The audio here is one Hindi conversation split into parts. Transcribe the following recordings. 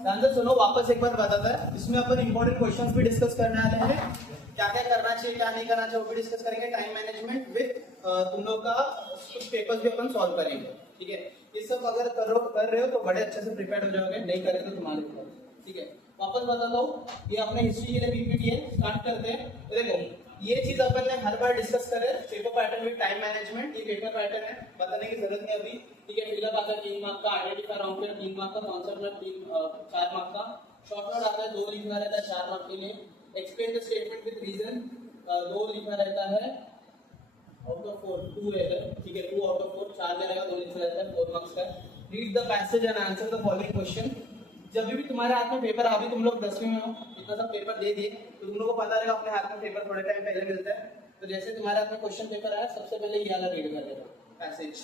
ध्यान से सुनो, वापस एक बार बताता है। इसमें अपन इंपॉर्टेंट क्वेश्चंस भी डिस्कस करने वाले हैं, क्या क्या करना चाहिए क्या नहीं करना चाहिए वो भी डिस्कस करेंगे। टाइम मैनेजमेंट विद तुम लोग का कुछ पेपर्स भी अपन सॉल्व करेंगे, ठीक है। ये सब अगर कर रहे हो तो बड़े अच्छे से प्रिपेयर हो जाओगे, नहीं करे तो तुम्हारे ऊपर, ठीक है। वापस बताता हूँ, ये अपने हिस्ट्री के लिए पीपीटी है, स्टार्ट करते हैं। तो देखो ये चीज अपन ने हर बार डिस्कस करे, paper pattern with time management. ये पेपर पैटर्न है, बताने की जरूरत नहीं अभी, ठीक है। फिलअप आता है 3 मार्क का, आइडेंटिफाई राउंड पे 3 मार्क का, कॉन्सेप्ट में 4 मार्क का, शॉर्ट नोट आता है 2 लिखना रहता है 4 मार्क के लिए, explain the statement with reason 2 लिखना रहता है आउट ऑफ 4, 2 रहेगा, ठीक है। 2 आउट ऑफ 4, 4 में रहेगा, 2 लिखना रहता है 4 मार्क्स का। Read the passage and answer the following question. जब भी तुम्हारे हाथ में पेपर, अभी तुम लोग 10वीं में हो, इतना सब पेपर दे दिए तो तुम लोगों को पता रहेगा अपने हाथ में पेपर थोड़े टाइम पहले मिलता है। तो जैसे तुम्हारे हाथ में क्वेश्चन पेपर आया, सबसे पहले ये वाला रीड कर लेगा पैसेज,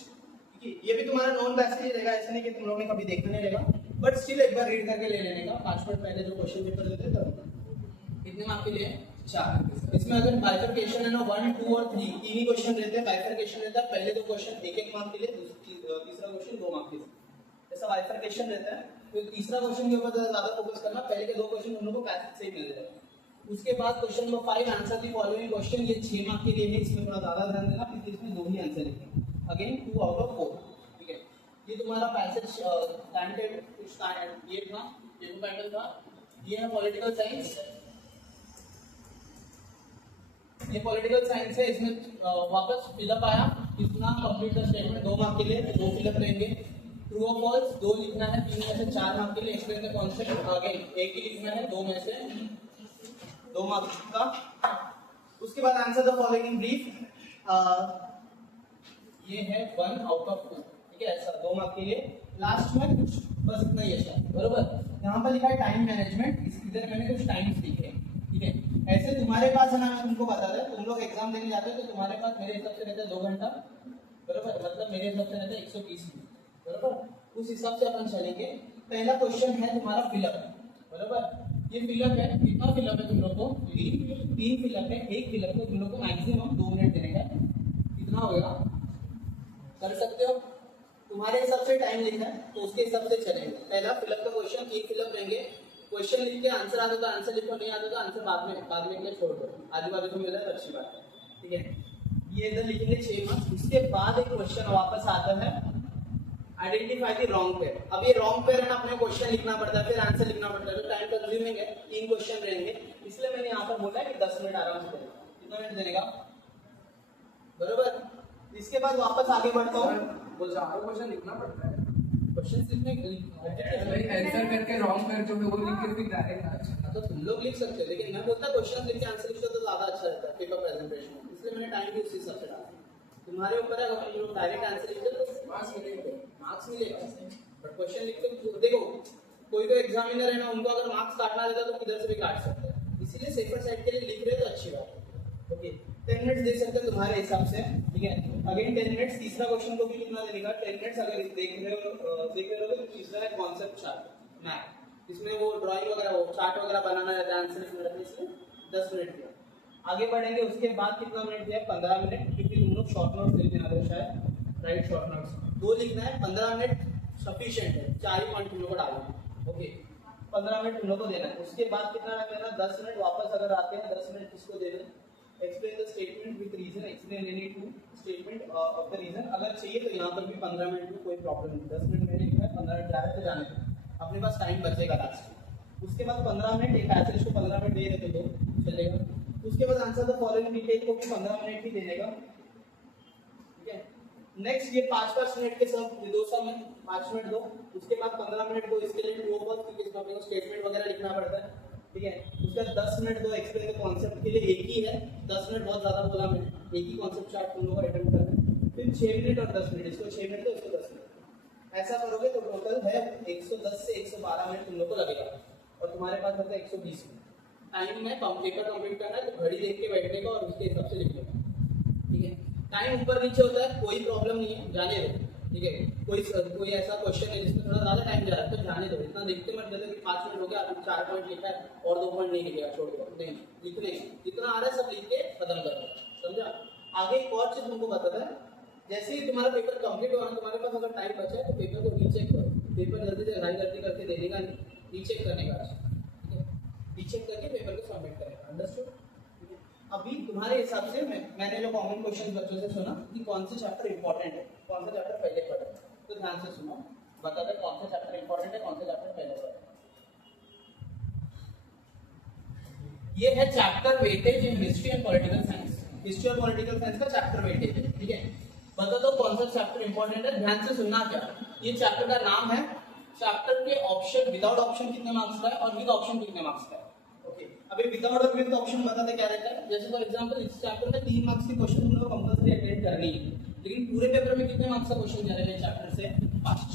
ठीक है। ये भी तुम्हारा नॉन पैसेज रहेगा, ऐसा नहीं कि तुम लोगों ने कभी देखा नहीं रहेगा, बट स्टिल एक बार रीड करके ले लेने का। 5 मिनट पहले जो क्वेश्चन पेपर देते हैं तब। कितने मार्क के लिए? 4। इसमें अगर बाइफरकेशन है ना 1, 2 और 3 तीन ही क्वेश्चन रहते हैं। बाइफरकेशन रहता है पहले 2 क्वेश्चन 1-1 मार्क के लिए, तीसरा क्वेश्चन 2 मार्क के लिए, ऐसा बाइफरकेशन रहता है। तो तीसरा क्वेश्चन के ऊपर ज्यादा फोकस करना, पहले के 2 क्वेश्चन उन लोगों को पैसेज से ही मिल जाएगा। उसके बाद question number 5, answer the following question, ये 6 मार्क के लिए है, इसमें थोड़ा ज्यादा ध्यान देना क्योंकि इसमें 2 ही आंसर लिखे, अगेन 2 आउट ऑफ 4, ठीक है। ये तुम्हारा पैसेज टाइम टेबल ये था, पेपर पैटर्न था। ये है पॉलिटिकल साइंस, ये पॉलिटिकल साइंस है। इसमें वापस फिलअप आया, कितना कंप्लीट द स्टेटमेंट 2 मार्क के लिए, 2 फिलअप रहेंगे। ट्रू और फॉल्स 2 लिखना है, 3 में से 4 मार्क के लिए। एक्सप्लेन द कॉन्सेप्ट, अगेन 1 ही लिखना है, 2 में से 2 मार्क्स का। उसके बाद answer the following in brief, ये है 1 आउट ऑफ 2, ठीक है, ऐसा 2 मार्क के लिए। लास्ट में कुछ बस इतना ही है, बरोबर। यहाँ पर लिखा है टाइम मैनेजमेंट, इधर मैंने कुछ टाइम्स लिखे, ठीक है। ऐसे तुम्हारे पास है ना, मैं तुमको बता रहा हूँ, तुम लोग एग्जाम देने जाते हो तो तुम्हारे पास मेरे हिसाब से रहता है 2 घंटा, बरोबर, मतलब मेरे हिसाब से रहता है 120 मिनट, बरोबर। उस हिसाब से अपन चलेंगे। पहला क्वेश्चन है तुम्हारा फिलअप, बरोबर। ये फिलअप है, कितना फिलअप है तुम लोग को? 3 फिलअप है। एक फिलअप में तुम लोग को मैक्सिमम 2 मिनट देने का, कितना होगा कर सकते हो, तुम्हारे हिसाब से टाइम लिखना है तो उसके हिसाब से चलेंगे। पहला फिलअप का क्वेश्चन, 3 फिलअप रहेंगे। क्वेश्चन लिख के आंसर आता तो आंसर लिखो, नहीं आता तो आंसर बाद में के लिए छोड़ दो, आजू बाजू को मिला तो अच्छी बात है, ठीक है। ये इधर लिखेंगे 6 मार्क्स। उसके बाद एक क्वेश्चन वापस आता है, आइडेंटिफाई द रॉन्ग पेयर। अब ये रॉन्ग पेयर है ना, अपने क्वेश्चन लिखना पड़ता है, फिर आंसर लिखना पड़ता है, तो टाइम कंज्यूमिंग है। 3 क्वेश्चन रहेंगे, इसलिए मैंने यहाँ पर बोला है कि 10 मिनट आराम से देगा। कितना मिनट देने का, बरोबर। इसके बाद वापस आगे बढ़ता हूँ, वो चारों क्वेश्चन लिखना पड़ता है, क्वेश्चन लिखने आंसर करके रॉन्ग कर जो है वो लिख के भी डायरेक्ट अच्छा। तो तुम लोग लिख सकते हो, लेकिन मैं बोलता क्वेश्चन लिख के आंसर लिखते तो ज्यादा अच्छा रहता है पेपर प्रेजेंटेशन में, इसलिए मैंने टाइम भी उसी हिसाब से डाला। तुम्हारे ऊपर है, अगर तुम लोग डायरेक्ट आंसर लिखते तो मार्क्स मिलेगा, बट क्वेश्चन लिखते देखो कोई तो एग्जामिनर है ना, उनको अगर मार्क्स काटना रहता तो किधर से भी काट सकते हैं, इसीलिए सेफर साइड के लिए लिख रहे तो अच्छी बात है, ओके। 10 मिनट्स दे सकते हैं तुम्हारे हिसाब से, ठीक है। Again 10 minutes. तीसरा क्वेश्चन को भी कितना देने का? 10 मिनट्स। अगर देख रहे हो तो तीसरा है कॉन्सेप्ट चार्ट मैप, इसमें वो ड्राइंग वगैरह वो चार्ट वगैरह बनाना रहता है, आंसर लिखना रहता है, इसलिए 10 मिनट दिया। आगे बढ़ेंगे, उसके बाद कितना मिनट दिया? 15 मिनट, क्योंकि तुम लोग शॉर्ट नोट्स लिखने वाले हो शायद, राइट, शॉर्ट नोट्स 2 लिखना है। 15 मिनट सफिशिएंट है, 4 ही पॉइंट तुम लोग को डालना, ओके। 15 मिनट तुम लोग को देना है। उसके बाद कितना रख लेना? 10 मिनट। वापस अगर आते हैं 10 मिनट किसको दे देना? Explain the statement with reason, explain any two statement of the reason. अगर चाहिए तो यहाँ पर भी 15 मिनट में कोई प्रॉब्लम नहीं। 10 मिनट मैंने लिखा है, 15 मिनट जा रहे तो जाने दो, अपने पास टाइम बचेगा लास्ट। उसके बाद 15 मिनट, एक पैसेज को 15 मिनट दे रहे तो चलेगा। उसके बाद आंसर द फॉलोइंग डिटेल को भी 15 मिनट ही देने का, ठीक है। नेक्स्ट ये 5-5 मिनट के सब दो समय 5 मिनट दो। उसके बाद 15 मिनट दो इसके लिए ट्रू और फॉल्स, क्योंकि इसमें अपने को स्टेटमेंट वगैरह लिखना पड़ता है, ठीक है। उसके बाद 10 मिनट दो एक्सप्लेन द कॉन्सेप्ट के लिए, एक ही है 10 मिनट, बहुत ज्यादा बोला मैंने, एक ही कॉन्सेप्ट चार्ट तुम लोगों को अटेम्प्ट करना है। फिर 6 मिनट और 10 मिनट, इसको 6 मिनट दो, इसको 10 मिनट, ऐसा करोगे तो टोटल है 110 से 112 मिनट तुम लोग को लगेगा, और तुम्हारे पास रहता है 120 मिनट। टाइम में पेपर कंप्लीट करना है तो घड़ी देख के बैठने का और उसके हिसाब से लिखने का, ठीक है। टाइम ऊपर नीचे होता है, कोई प्रॉब्लम नहीं है, जाने दो, ठीक है। कोई ऐसा क्वेश्चन है जिसमें थोड़ा ज्यादा टाइम जा रहा है तो जाने दो, इतना देखते मत जैसे कि 5 मिनट हो गया, अभी 4 पॉइंट लिखा है और 2 पॉइंट नहीं लिखेगा, छोड़ दो, नहीं लिखने जितना आ रहा है सब लिख के खत्म कर दो, समझा। आगे एक और चीज तुमको बताता है, जैसे ही तुम्हारा पेपर कंप्लीट होगा, तुम्हारे पास अगर टाइम बचा है तो पेपर को रीचेक करो। पेपर जल्दी से घाई करके देने का नहीं, रीचेक करने का, ठीक है, रीचेक करके पेपर को सबमिट करेगा। अंडरस्टूड? अभी तुम्हारे हिसाब से मैंने जो कॉमन क्वेश्चन बच्चों से सुना कि कौन से चैप्टर इंपॉर्टेंट है, कौन सा चैप्टर पहले पढ़े, तो ध्यान से सुनो, बता दे कौन सा चैप्टर इंपॉर्टेंट है, कौन सा चैप्टर पहले पढ़े। ये है chapter weightage in history and political science. History और पॉलिटिकल साइंस का चैप्टर वेटेज है, ठीक है। बता दो कौन सा चैप्टर इंपॉर्टेंट है, ध्यान से सुनना। क्या ये चैप्टर का नाम है, चैप्टर के ऑप्शन, विदाउट ऑप्शन कितने मार्क्स का है और विद ऑप्शन कितने मार्क्स का है। ओके, अभी विदाउट और विद ऑप्शन बताते क्या रहता है। जैसे फॉर एग्जांपल इस चैप्टर में 3 मार्क्स के क्वेश्चन तुम लोग कंपलसरी अटेंड करनी है, लेकिन पूरे पेपर में कितने मार्क्स का क्वेश्चन जा रहा है चैप्टर से? 5।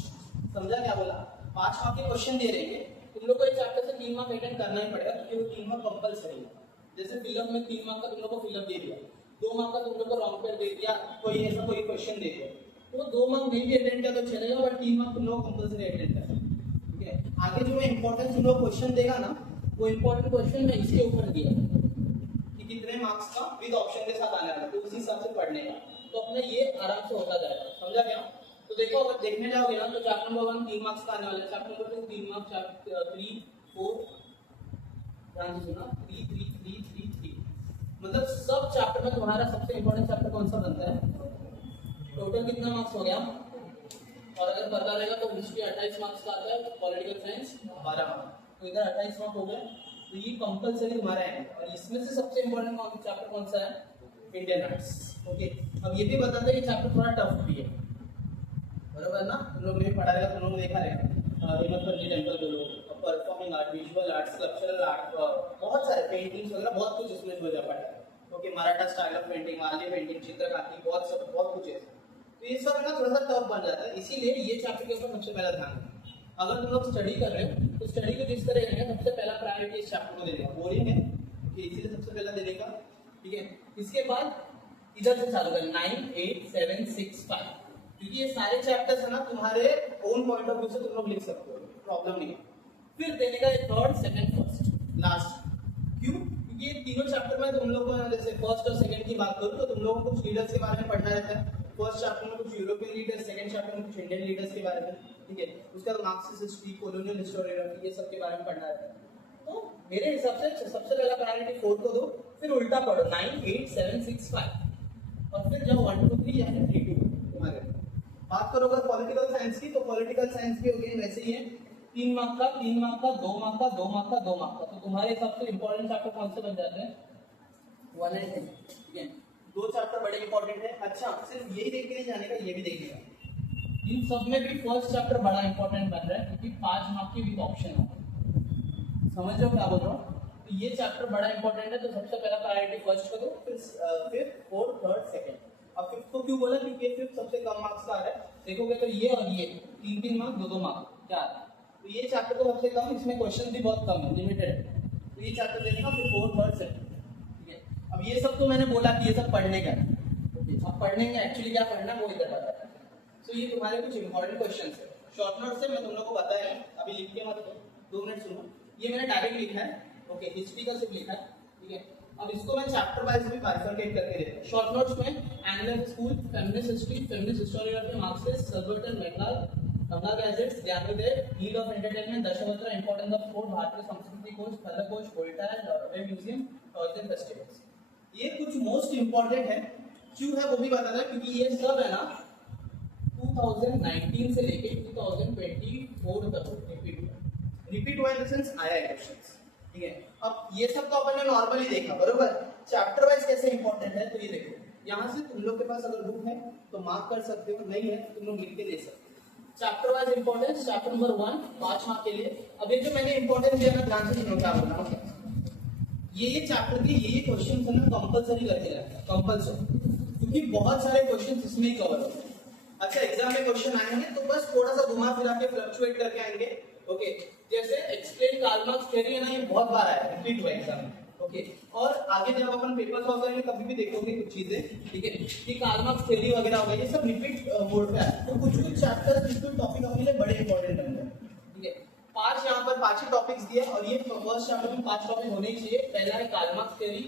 समझा क्या बोला? 5 मार्क्स के क्वेश्चन दे रहेंगे, तुम लोग को इस चैप्टर से 3 मार्क्स अटेंड करना ही पड़ेगा, क्योंकि वो 3 मार्क्स कंपलसरी है। जैसे फिलअप में 3 मार्क्स का तुम लोग को फिलअप दे दिया, 2 मार्क्स का तुम लोग को रॉन्ग पेयर दे दिया, कोई ऐसा कोई क्वेश्चन दे दिया, तो 2 मार्क्स नहीं भी अटेंड किया तो चलेगा, बट 3 मार्क्स तुम लोग कंपलसरी अटेंड करना है, ठीक है। आगे जो इंपॉर्टेंस तुम लोग क्वेश्चन देगा ना, वो इंपॉर्टेंट क्वेश्चन मैं इसके ऊपर दिया कि कितने मार्क्स का विद ऑप्शन के साथ आने वाला है, तो उसी हिसाब से पढ़ने का, तो अपने ये आराम से होता जाएगा। समझा क्या? तो देखो अगर देखने जाओगे ना तो चैप्टर नंबर 1 3 मार्क्स का आने वाला है, चैप्टर नंबर 2 3 मार्क्स, चैप्टर 3 4, ध्यान से सुना, 3 3 3 3 3, मतलब सब चैप्टर में तुम्हारा सबसे इंपॉर्टेंट चैप्टर कौन सा बनता है? टोटल कितना मार्क्स हो गया? और अगर पता रहेगा तो हिस्ट्री 28 मार्क्स का आता है, पॉलिटिकल साइंस 12 मार्क्स, तो इधर 28 मार्क्स हो गए, तो ये कंपलसरी तुम्हारा है। और इसमें से सबसे इंपॉर्टेंट चैप्टर कौन सा है? Indian arts. ओके, अब ये भी बताते हैं ये चैप्टर थोड़ा टफ भी है, बराबर ना? तुम लोग ने पढ़ा रहेगा, तुम लोग ने देखा रहेगा, हिम्मतपंथी टेम्पल बोलो, performing art, visual art, sculptural art, बहुत सारे पेंटिंग्स वगैरह बहुत कुछ इसमें हो जा पड़ा है। Okay, Maratha style of painting, वाली पेंटिंग, चित्रकारी, बहुत कुछ है। तो ये सब ना थोड़ा सा टफ बन जाता है, इसीलिए ये चैप्टर के ऊपर सबसे पहला ध्यान दें। अगर तुम लोग स्टडी कर रहे हो तो स्टडी को जिस तरह करेंगे, सबसे पहला प्रायोरिटी इस चैप्टर को दे देगा। बोरिंग है कि इसीलिए सबसे पहला दे देगा, ठीक है। इसके बाद इधर से चालू करें 9 8 7 6 5, क्योंकि ये सारे चैप्टर्स है ना तुम्हारे ओन पॉइंट ऑफ व्यू से तुम लोग लिख सकते हो, प्रॉब्लम नहीं है। फिर देने का थर्ड सेकंड फर्स्ट लास्ट, क्यों? क्योंकि ये तीनों चैप्टर में तुम लोग को जैसे फर्स्ट और सेकंड की बात करूं तो तुम लोगों को कुछ लीडर्स के बारे में पढ़ना रहता है। फर्स्ट चैप्टर में कुछ यूरोपियन लीडर्स, सेकंड चैप्टर में कुछ इंडियन लीडर्स के बारे में, ठीक है। उसका तो मार्क्सिस्ट हिस्ट्री, कॉलोनियल हिस्टोरियोग्राफी, ये सब के बारे में पढ़ना रहता है। तो मेरे हिसाब से सबसे पहला प्रायोरिटी 4 को दो, फिर उल्टा पढ़ो 9 8 7 6 5, और फिर जाओ 1 2 3 या 3 2 तुम्हारे। बात करो अगर पॉलिटिकल साइंस की, तो पॉलिटिकल साइंस भी होगी वैसे ही है, 3 मार्क्स का 3 मार्क्स का 2 मार्क्स का 2 मार्क्स का 2 मार्क्स का। तो तुम्हारे हिसाब से इंपॉर्टेंट चैप्टर कौन से बन जाते हैं? 1 and 2, ठीक है। 2 चैप्टर बड़े इंपॉर्टेंट है। अच्छा, सिर्फ यही देख के नहीं जाने का, ये भी देखने का, इन सब में भी फर्स्ट चैप्टर बड़ा इंपॉर्टेंट बन रहा है, क्योंकि 5 मार्क्स की विद ऑप्शन है। समझ रहे हो क्या बोल रहा हूँ? तो ये चैप्टर बड़ा इंपॉर्टेंट है, तो सबसे पहला प्रायोरिटी फर्स्ट को दो, फिर फिफ्थ, फोर्थ, थर्ड, सेकंड। अब फिफ्थ को क्यों बोला? क्योंकि फिफ्थ सबसे कम मार्क्स का आ रहा है। देखोगे तो ये और ये 3 मार्क्स 2 मार्क्स क्या, तो ये चैप्टर को सबसे कम, इसमें क्वेश्चन भी बहुत कम है, लिमिटेड है, तो ये चैप्टर देने का, फिर फोर्थ, थर्ड, सेकंड, ठीक है। अब ये सब तो मैंने बोला कि ये सब पढ़ने का, अब पढ़ने का एक्चुअली क्या पढ़ना वो इधर बताता है। तो ये तुम्हारे कुछ इंपॉर्टेंट क्वेश्चंस है, शॉर्ट नोट से मैं तुम लोग को बताया, अभी लिख के मत 2 मिनट सुनो। ये मैंने डायरेक्ट लिखा है, ओके, हिस्ट्री का सिर्फ लिखा है, ठीक है। अब इसको मैं चैप्टर वाइज भी बाइफरकेट करके देता हूं। शॉर्ट नोट्स में Anglo school, feminist history, feminist historiography, Marxist, सर्वेटर, मेंगाल, Ganga gadgets, Dnyanodaya, need of entertainment, Dashavatar, importance of sport, Bharatiya Sanskriti Kosh, Kala Kosh, Voltaire, web museum, toys and festivals. ये कुछ मोस्ट इंपॉर्टेंट है, क्यों है वो भी बता रहा है, क्योंकि ये सब है ना 2019 से लेके 2024 तक रिपीट हुआ इन द सेंस आया है क्वेश्चंस, ठीक है। अब ये सब तो अपन ने नॉर्मली देखा, बरोबर। चैप्टर वाइज कैसे इंपॉर्टेंट है, तो ये देखो, यहाँ से तुम लोग के पास अगर बुक है तो मार्क कर सकते हो, नहीं है तुम लोग लिख के दे सकते हो। Chapter wise importance, chapter number 1 5 mark के लिए। अब ये जो मैंने इंपॉर्टेंस दिया ना, ध्यान से सुनो क्या बोल रहा हूँ। ये चैप्टर के ये क्वेश्चन है ना कंपलसरी करके रखा है, कंपलसरी, क्योंकि बहुत सारे क्वेश्चन इसमें ही कवर होते हैं। अच्छा, एग्जाम में क्वेश्चन आएंगे तो बस थोड़ा सा घुमा फिरा के फ्लक्चुएट करके आएंगे, ओके। जैसे एक्सप्लेन कार्ल मार्क्स थ्योरी है ना, ये बहुत बार आया है, रिपीट हुआ एग्जाम में, ओके। और आगे जब अपन पेपर सॉल्व करेंगे कभी भी देखोगे कुछ चीजें, ठीक है, कि कार्ल मार्क्स थ्योरी वगैरह हो गई, ये सब रिपीट मोड पे है। तो कुछ चैप्टर्स बिल्कुल टॉपिक अपने लिए बड़े इंपॉर्टेंट होंगे, ठीक है। 5 यहाँ पर 5 ही टॉपिक्स दिए, और ये फर्स्ट चैप्टर में 5 टॉपिक होने ही चाहिए। पहला है कार्ल मार्क्स थ्योरी,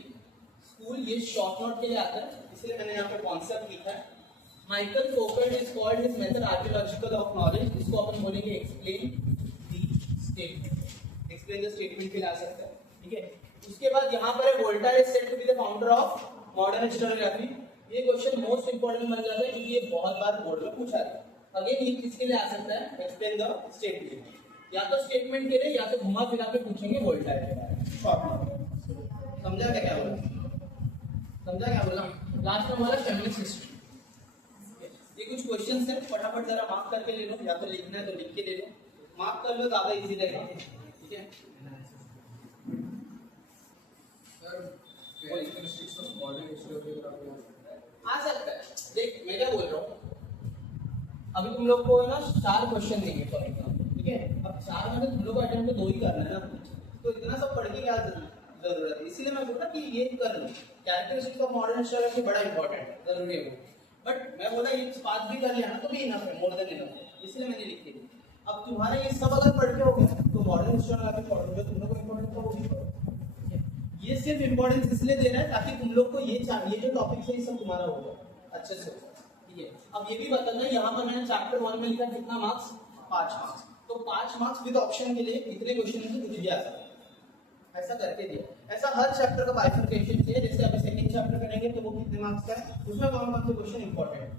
स्कूल, ये शॉर्ट नोट के लिए आता है, इसलिए मैंने यहाँ पे कॉन्सेप्ट लिखा है। Michael Foucault is called his method archaeological of knowledge, इसको अपन बोलेंगे explain the statement. Explain the statement के लिए आ सकता है, ठीक है। उसके बाद यहाँ पर है Voltaire is said to be the founder of modern historiography. ये क्वेश्चन मोस्ट इंपोर्टेंट बन जाता है क्योंकि ये बहुत बार बोर्ड में पूछा है। अगेन ये किसके लिए आ सकता है, एक्सप्लेन द स्टेटमेंट, या तो स्टेटमेंट के लिए या तो घुमा फिरा के पूछेंगे वोल्टायर के बारे में शॉर्ट में। समझा क्या बोला, समझा क्या बोला? लास्ट में बोला फेमिनिस्ट हिस्ट्री। ये कुछ क्वेश्चंस हैं, फटाफट जरा मार्क करके ले लो, या तो लिखना है तो लिख के ले लो, मार्क कर लो ज्यादा इजी रहेगा, ठीक है। आ सकता है, देख मैं क्या बोल रहा हूँ, अभी तुम लोग को है ना 4 क्वेश्चन देंगे फॉर एग्जाम्पल, ठीक है। अब 4 में तुम लोग को अटेम्प्ट तो 2 ही करना है ना, तो इतना सब पढ़ के क्या जरूरत है, इसीलिए मैं बोल रहा कि ये कर लो। कैरेक्टरिस्टिक्स ऑफ मॉडर्न हिस्टोरियोग्राफी बड़ा इंपॉर्टेंट है, जरूरी है वो, बट मैं बोला ये पास भी कर लिया ना तो भी इनफ है, मोर देन इनफ है, इसलिए मैंने लिख दी। अब तुम्हारा ये सब अगर पढ़ के हो गया तो मॉडर्न हिस्टोरियोग्राफी पढ़ोगे, तुम लोग को इंपॉर्टेंट तो होगी पढ़ो। ये सिर्फ इंपॉर्टेंस इसलिए दे रहा है ताकि तुम लोग को ये जो टॉपिक्स है ये सब तुम्हारा होगा अच्छे से, ठीक है। अब ये भी बताना है, यहाँ पर मैंने चैप्टर 1 में लिखा कितना मार्क्स, 5 मार्क्स, तो 5 मार्क्स विद ऑप्शन के लिए इतने क्वेश्चन में से कुछ भी आ सकता है, ऐसा करके दिया। ऐसा हर चैप्टर का बाइफरकेशन है, जैसे अभी सेकंड चैप्टर करेंगे तो वो कितने मार्क्स का है, उसमें कौन कौन से क्वेश्चन इंपॉर्टेंट है,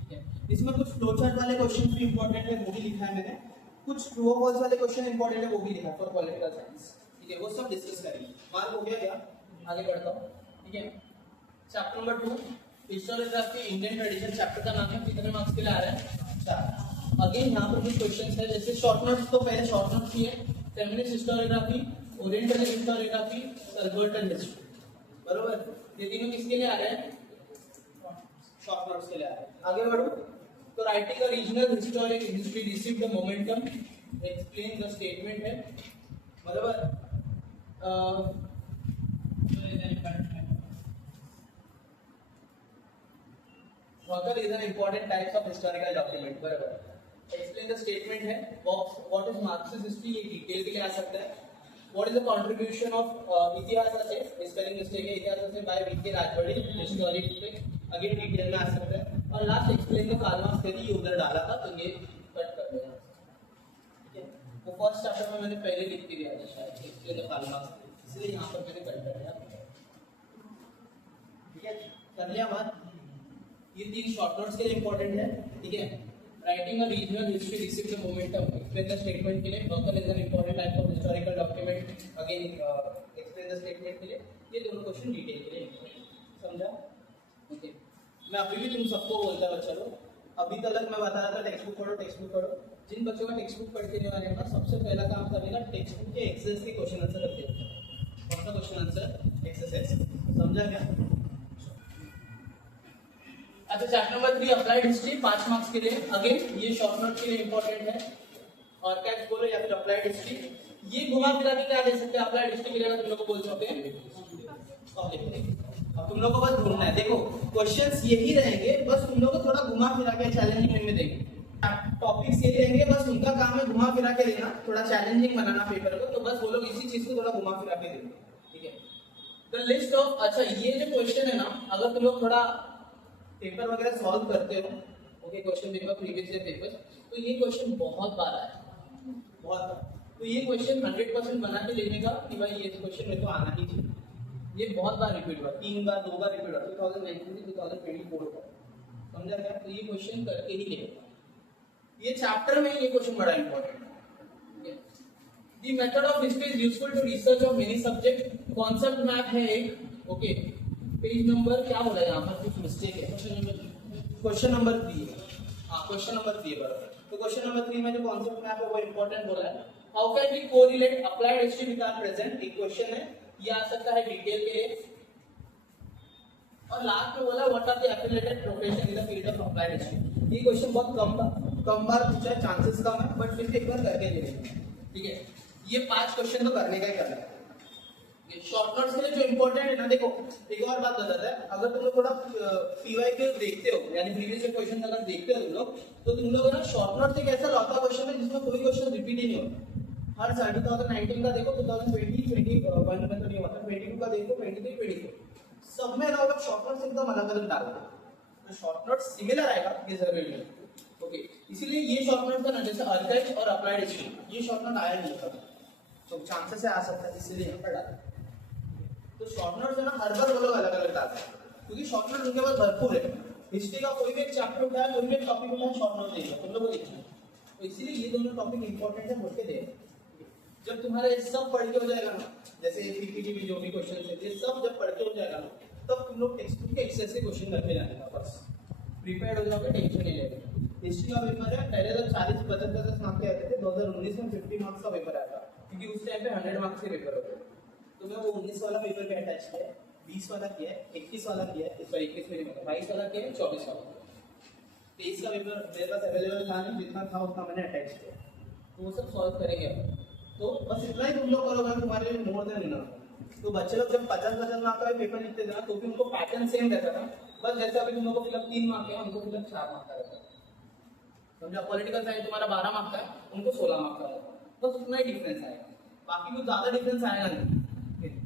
ठीक है। इसमें कुछ फ्लो चार्ट वाले क्वेश्चन भी इंपॉर्टेंट है, वो भी लिखा है मैंने, कुछ ट्रू और फॉल्स वाले क्वेश्चन इंपॉर्टेंट है, वो भी लिखा है फॉर पॉलिटिकल साइंस, ठीक है। वो सब डिस्कस करेंगे। मार्क हो गया क्या, आगे बढ़ता हूँ, ठीक है। Chapter number 2 historiography Indian tradition, chapter का नाम है, कितने मार्क्स के लिए आ रहा है, 4। अगेन यहाँ पर कुछ क्वेश्चंस है, जैसे शॉर्ट नोट्स, तो पहले शॉर्ट नोट्स किए, feminist historiography, oriental historiography, subaltern history, बरोबर। ये तीनों किसके लिए आ रहे हैं, शॉर्ट नोट्स के लिए आ रहे हैं। आगे बढ़ो, तो writing a regional historic history received the momentum, explain the statement है, बरोबर। Author is an important types of historical document, बराबर। Explain the statement है, what is Marxist history, ये डिटेल के लिए आ सकता है। What is the contribution of इतिहास से, स्पेलिंग मिस्टेक है, इतिहास से by V K Rajwade, historic पे अगेन डिटेल में आ सकता है। और last explain the Karl Marx theory, ये उधर डाला था तो ये कट कर देना, ठीक है। वो फर्स्ट चैप्टर में मैंने पहले लिख के दिया था शायद, explain the Karl Marx theory, इसलिए यहाँ पर मैंने कट कर दिया, ठीक है। कर लिया बात, ये 3 शॉर्ट नोट्स के लिए इंपॉर्टेंट है, ठीक है। Writing a regional history received the momentum, explain the statement के लिए, author is an important type of historical document, again explain the statement के लिए, ये दोनों क्वेश्चन डिटेल के लिए, समझा, ओके। मैं अभी भी तुम सबको बोलता बच्चा लोग, अभी तक मैं बता रहा था टेक्स्ट बुक पढ़ो, टेक्स्ट बुक पढ़ो। जिन बच्चों का टेक्स्ट बुक पढ़ के नहीं आ रहा है, सबसे पहला काम करेगा टेक्स्ट बुक के एक्सरसाइज के क्वेश्चन आंसर करते हैं। कौन सा क्वेश्चन आंसर, एक्सरसाइज, समझा क्या? अच्छा, chapter number 3 applied history, 5 marks के लिए, अगेन ये शॉर्ट नोट के लिए इंपॉर्टेंट है, और क्या बोलो या फिर अप्लाइड हिस्ट्री, ये घुमा फिरा के क्या दे सकते हैं, अप्लाइड हिस्ट्री के लिए तुम लोग को बोल सकते हैं। अब तुम लोग को बस ढूंढना है, देखो क्वेश्चंस यही रहेंगे, बस तुम लोग को थोड़ा घुमा फिरा के चैलेंजिंग वे में देंगे, टॉपिक्स यही रहेंगे, बस उनका काम है घुमा फिरा के देना, थोड़ा चैलेंजिंग बनाना पेपर को, तो बस वो लोग इसी चीज को थोड़ा घुमा फिरा के देंगे, ठीक है। द लिस्ट ऑफ, अच्छा ये जो क्वेश्चन है ना, अगर तुम लोग थोड़ा पेपर वगैरह सॉल्व करते हो, okay, question paper previous year paper, तो ये क्वेश्चन बहुत बार आया, बहुत बार, तो ये क्वेश्चन 100% बना के लेने का कि भाई ये क्वेश्चन मेरे को आना ही चाहिए, ये बहुत बार रिपीट हुआ, 3 बार 2 बार रिपीट हुआ, 2019 से 2024 का, समझा क्या? तो ये क्वेश्चन करके ही लेगा, ये चैप्टर में ये क्वेश्चन बड़ा इंपॉर्टेंट है। The method of history is useful to research of many subject, concept map है एक, ओके। पेज नंबर क्या बोला यहाँ पर, कुछ मिस्टेक है, क्वेश्चन नंबर 3, हाँ क्वेश्चन नंबर 3 बराबर। तो क्वेश्चन नंबर 3 में जो कॉन्सेप्ट मैप है वो इंपॉर्टेंट बोला है। How can we correlate applied history with our present, एक क्वेश्चन है, ये आ सकता है डिटेल के लिए। और लास्ट में बोला what are the affiliated profession in the field of applied history, ये क्वेश्चन बहुत कम बार पूछा है, चांसेस कम है, बट फिर एक बार करके देखिए, ठीक है। ये 5 क्वेश्चन तो करने का ही करना है। शॉर्ट नोट्स के लिए जो इंपॉर्टेंट है ना, देखो एक और बात बताता है, अगर तुम लोग थोड़ा पीवाईक्यू देखते हो, यानी प्रीवियस क्वेश्चन अगर देखते हो तुम लोग, तो तुम लोग ना शॉर्ट नोट्स एक ऐसा लौता क्वेश्चन है जिसमें कोई क्वेश्चन रिपीट ही नहीं होता। हर साल 2019 का देखो, 2020, 21 में तो नहीं होता, 22 का देखो, 23, 24 सब में ना शॉर्ट नोट्स एकदम अलग अलग डाल दो, तो शॉर्ट नोट्स सिमिलर आएगा, ये जरूरी है, ओके। इसीलिए ये शॉर्ट नोट का ना, जैसे आर्काइव्स और अप्लाइड हिस्ट्री, ये शॉर्ट नोट आया नहीं था, तो चांसेस से आ सकता है, इसलिए यहाँ पर डाला। तो शॉर्ट नोट्स है ना, हर बार वो लोग अलग अलग डालते हैं, क्योंकि शॉर्ट नोट उनके पास भरपूर है। हिस्ट्री का कोई भी एक चैप्टर उठाया, कोई भी एक टॉपिक उठाया, शॉर्ट नोट देगा तुम लोग को लिखना है। तो इसीलिए ये दोनों टॉपिक इंपॉर्टेंट है, बोल के दे। जब तुम्हारा ये सब पढ़ के हो जाएगा ना, जैसे पीपीटी में जो भी क्वेश्चन है ये सब जब पढ़ के हो जाएगा ना, तब तुम लोग टेक्स्ट बुक के एक्सेस से क्वेश्चन करके जाने का, बस प्रिपेयर्ड हो जाओगे, टेंशन नहीं लेगा। हिस्ट्री का पेपर है, पहले तो 40-50 मार्क्स के आते थे, 2019 में 50 मार्क्स का पेपर आया था, क्योंकि उस टाइम पे 100 मार्क्स के पेपर होते थे। तो मैं वो 19 वाला पेपर पे अटैच किया, 20 वाला किया, 21 वाला किया, इस बार 21 में नहीं होगा, 22 वाला किया, 24 वाला। 23 का पेपर मेरे पास अवेलेबल था नहीं, जितना था उतना मैंने अटैच किया, तो वो सब सॉल्व करेंगे अपन। तो बस इतना ही तुम लोग करोगे, तुम्हारे लिए मोर देन इनफ। तो बच्चे लोग जब 50-50 मार्क का पेपर लिखते थे ना, तो भी उनको पैटर्न सेम रहता था, बस जैसे अभी तुम लोग को फिलअप 3 मार्क है, उनको फिलअप 4 मार्क का रहता है। समझा? पॉलिटिकल साइंस तुम्हारा 12 मार्क का है, उनको 16 मार्क का रहता है, बस उतना ही डिफरेंस आएगा, बाकी कुछ ज्यादा डिफरेंस आएगा नहीं।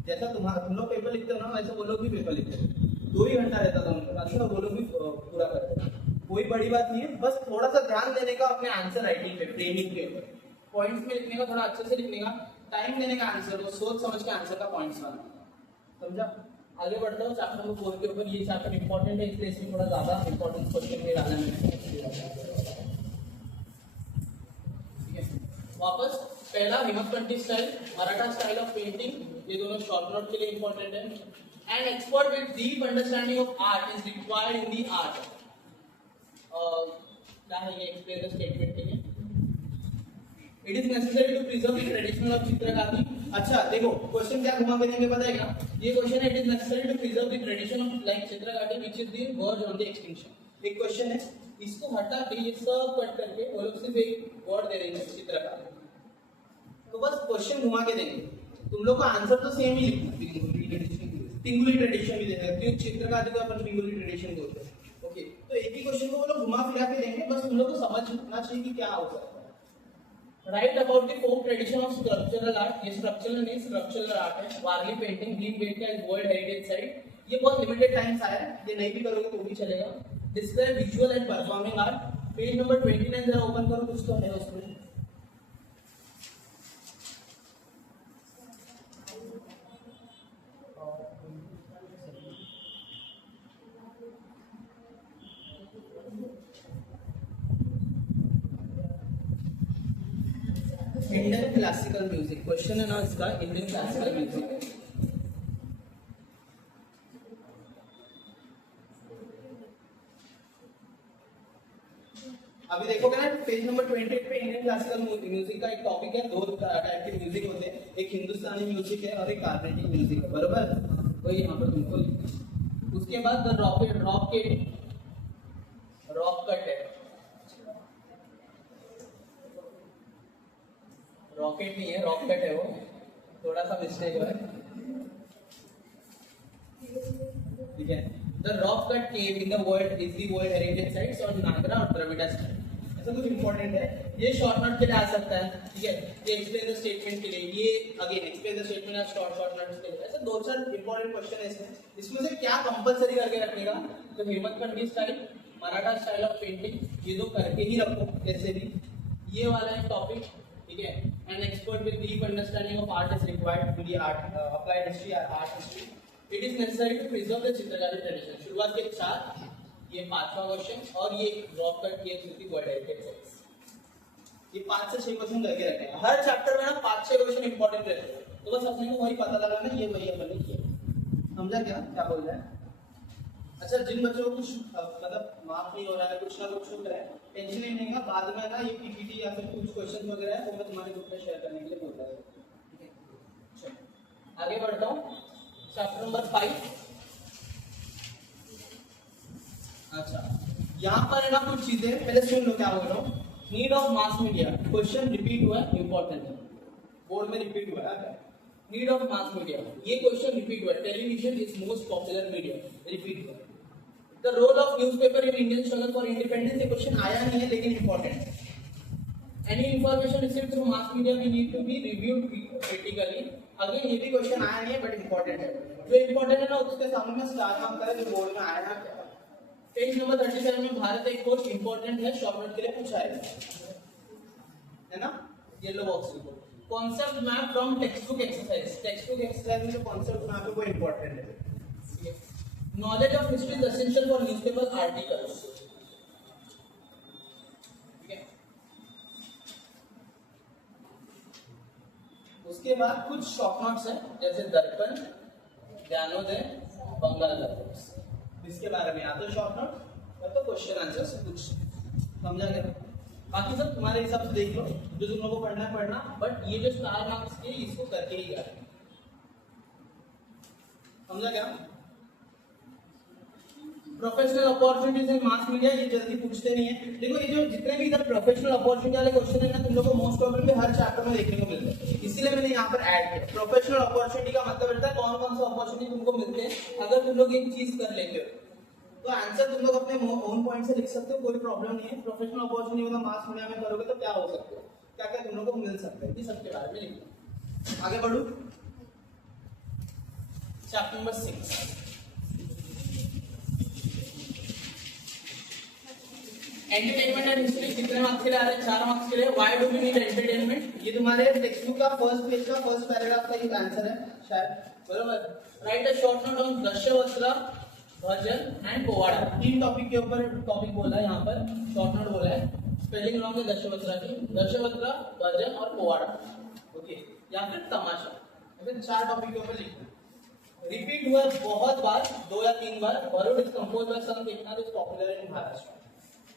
जैसा तुम लोग पेपर लिखते हो ना, वैसे वो लोग भी पेपर लिखते थे, 2 ही घंटा रहता था उनके पास, वो लोग भी पूरा करते थे। कोई बड़ी बात नहीं है, बस थोड़ा सा ध्यान देने का अपने आंसर राइटिंग पे, फ्रेमिंग पे, पॉइंट्स में लिखने का, थोड़ा अच्छे से लिखने का, टाइम देने का आंसर को, सोच समझ के आंसर का पॉइंट्स बनाना। समझा? आगे बढ़ता हूँ चैप्टर नंबर 4 के ऊपर। ये चैप्टर इंपॉर्टेंट है, इसलिए इसमें थोड़ा ज्यादा इंपॉर्टेंट क्वेश्चन में डालना है। वापस पहला Hemadpanti style, Maratha style of painting, ये दोनों शॉर्ट नोट के लिए इंपॉर्टेंट है। And expert with deep understanding of art is required in the art. क्या है ये, एक्सप्लेन द स्टेटमेंट के लिए। It is necessary to preserve the traditional of चित्रकारी। अच्छा देखो, क्वेश्चन क्या घुमा के देंगे पता है क्या? ये क्वेश्चन है, it is necessary to preserve the tradition of like चित्रकारी which is the verge on the extinction. एक क्वेश्चन है, इसको हटा के ये सब कट करके वो लोग सिर्फ एक वर्ड दे देंगे चित्रकारी, तो बस क्वेश्चन घुमा के देंगे, तुम लोग का आंसर तो सेम ही लिखना है। पिंगुली ट्रेडिशन भी दे सकते हो, चित्रकारी को अपन पिंगुली ट्रेडिशन बोलते हैं। ओके, तो एक ही क्वेश्चन को वो लोग घुमा फिरा के देंगे, बस तुम लोग को समझना चाहिए कि क्या हो सकता है। Write about the folk tradition of structural art. ये स्ट्रक्चरल नहीं, स्ट्रक्चरल आर्ट है। Warli painting being rated as world heritage site. ये बहुत लिमिटेड टाइम्स आया है, ये नहीं भी करोगे तो भी चलेगा। Describe visual and performing art. Page number 29 जरा ओपन करो, कुछ तो है उसमें। इंडियन क्लासिकल म्यूजिक क्वेश्चन है ना इसका, इंडियन क्लासिकल म्यूजिक। अभी देखोगे ना पेज नंबर 28 पे इंडियन क्लासिकल म्यूजिक का एक टॉपिक है। 2 टाइप के म्यूजिक होते हैं, एक हिंदुस्तानी म्यूजिक है और एक कार्नेटिक म्यूजिक है, बरोबर? तो यहाँ पर तुमको लिखना है। उसके बाद द रॉक कट है, रॉकेट नहीं है, रॉक कट है, वो थोड़ा सा मिस्टेक है, ठीक है। The rock cut cave in the world is the world heritage sites और नागरा और द्रविड़ा स्टाइल। ऐसा कुछ इंपॉर्टेंट है, ये शॉर्ट नोट के लिए आ सकता है, ठीक है। ये एक्सप्लेन द स्टेटमेंट के लिए, ये अगेन एक्सप्लेन द स्टेटमेंट और शॉर्ट नोट्स के लिए। ऐसे 2-4 इंपॉर्टेंट क्वेश्चन है इसमें। इसमें से क्या कंपलसरी करके रखेगा? तो Hemadpanti style, Maratha style of painting, ये दो करके ही रखो जैसे भी। ये वाला एक टॉपिक, ठीक है। An expert with deep understanding of art is required to the art applied history और art history. It is necessary to preserve the चित्रकारी ट्रेडिशन। शुरुआत के 4, ये 5वां क्वेश्चन, और ये रॉक कट किए थी वर्ल्ड हेरिटेज साइट्स। ये 5 से 6 क्वेश्चन करके रखे हैं हर चैप्टर में ना। 5-6 क्वेश्चन इंपॉर्टेंट रहते हैं, तो बस अपने को वही पता लगाना, ये वही अपन ने किया। समझा क्या बोल रहा है? अच्छा, जिन बच्चों को कुछ मतलब मार्क नहीं हो रहा है, कुछ ना कुछ हो रहा है, टेंशन नहीं लेगा। बाद में ना ये पीपीटी या फिर कुछ क्वेश्चन वगैरह है, वो मैं तुम्हारे ग्रुप में शेयर करने के लिए बोल रहा हूँ, ठीक है। चलो आगे बढ़ता हूँ, चैप्टर नंबर 5। अच्छा, यहाँ पर है ना कुछ चीजें, पहले सुन लो क्या बोल रहा हूँ। Need of mass media, question repeat हुआ है, इंपॉर्टेंट है, बोर्ड में रिपीट हुआ है। नीड ऑफ मास मीडिया, ये क्वेश्चन रिपीट हुआ है। Television is most popular media, repeat हुआ है। The role of newspaper in Indian struggle for independence, ये क्वेश्चन आया नहीं है लेकिन इंपॉर्टेंट है। Any information received through mass media we need to be reviewed critically. Again ये भी क्वेश्चन आया नहीं है बट इंपॉर्टेंट है। जो इंपॉर्टेंट है ना उसके सामने में स्टार मार्क करें, जो बोर्ड में आया है। पेज नंबर 37 में भारत एक कोर्स इंपॉर्टेंट है, शॉर्ट नोट के लिए पूछा है ना, yellow box report. Concept map from text book exercise. Text book exercise में जो कॉन्सेप्ट मैप है वो इंपॉर्टेंट है। Knowledge of history is essential for newspaper articles. उसके बाद कुछ शॉर्ट नोट्स हैं जैसे दर्पण, ज्ञानोदय, बंगाल लैपटॉप्स। इसके बारे में या तो शॉर्ट नोट या तो क्वेश्चन आंसर से कुछ समझा गया। बाकी सब तुम्हारे हिसाब से देख लो, जो तुम लोगों को पढ़ना है पढ़ना, बट ये जो स्टार मार्क्स के इसको करके ही जाना। समझा क्या? Professional opportunities in mass media, ये जल्दी पूछते नहीं है। देखो ये जो जितने भी इधर प्रोफेशनल अपॉर्चुनिटी वाले क्वेश्चन है ना, तुम लोग को मोस्ट प्रोबेबली हर चैप्टर में देखने को मिलते हैं, इसीलिए मैंने यहाँ पर ऐड किया। प्रोफेशनल अपॉर्चुनिटी का मतलब रहता है कौन कौन सा अपॉर्चुनिटी तुमको मिलते हैं अगर तुम लोग एक चीज कर लेते हो। तो आंसर तुम लोग अपने ओन पॉइंट से लिख सकते हो, कोई प्रॉब्लम नहीं है। प्रोफेशनल अपॉर्चुनिटी मतलब मास मीडिया में करोगे तो क्या हो सकते हो, क्या क्या तुम लोग को मिल सकता है, ये सबके बारे में लिखना। आगे बढ़ू, chapter number 6 entertainment and history. कितने मार्क्स के लिए आ रहे हैं? 4 मार्क्स के लिए। Why do we need entertainment? ये तुम्हारे टेक्स्ट बुक का फर्स्ट पेज का फर्स्ट पैराग्राफ का ये आंसर है शायद, बरोबर। Write a short note on Dashavatar, bhajan and powada. 3 topic के ऊपर टॉपिक बोला है यहाँ पर, शॉर्ट नोट बोला है। स्पेलिंग रॉन्ग है दशवस्त्र की, दशवस्त्र, भजन और पोवाड़ा, ओके, या फिर तमाशा। ऐसे 4 टॉपिक के ऊपर लिखना। रिपीट हुआ बहुत बार, 2 या 3 बार। Bharud is composed by Sant Eknath, is popular in Maharashtra.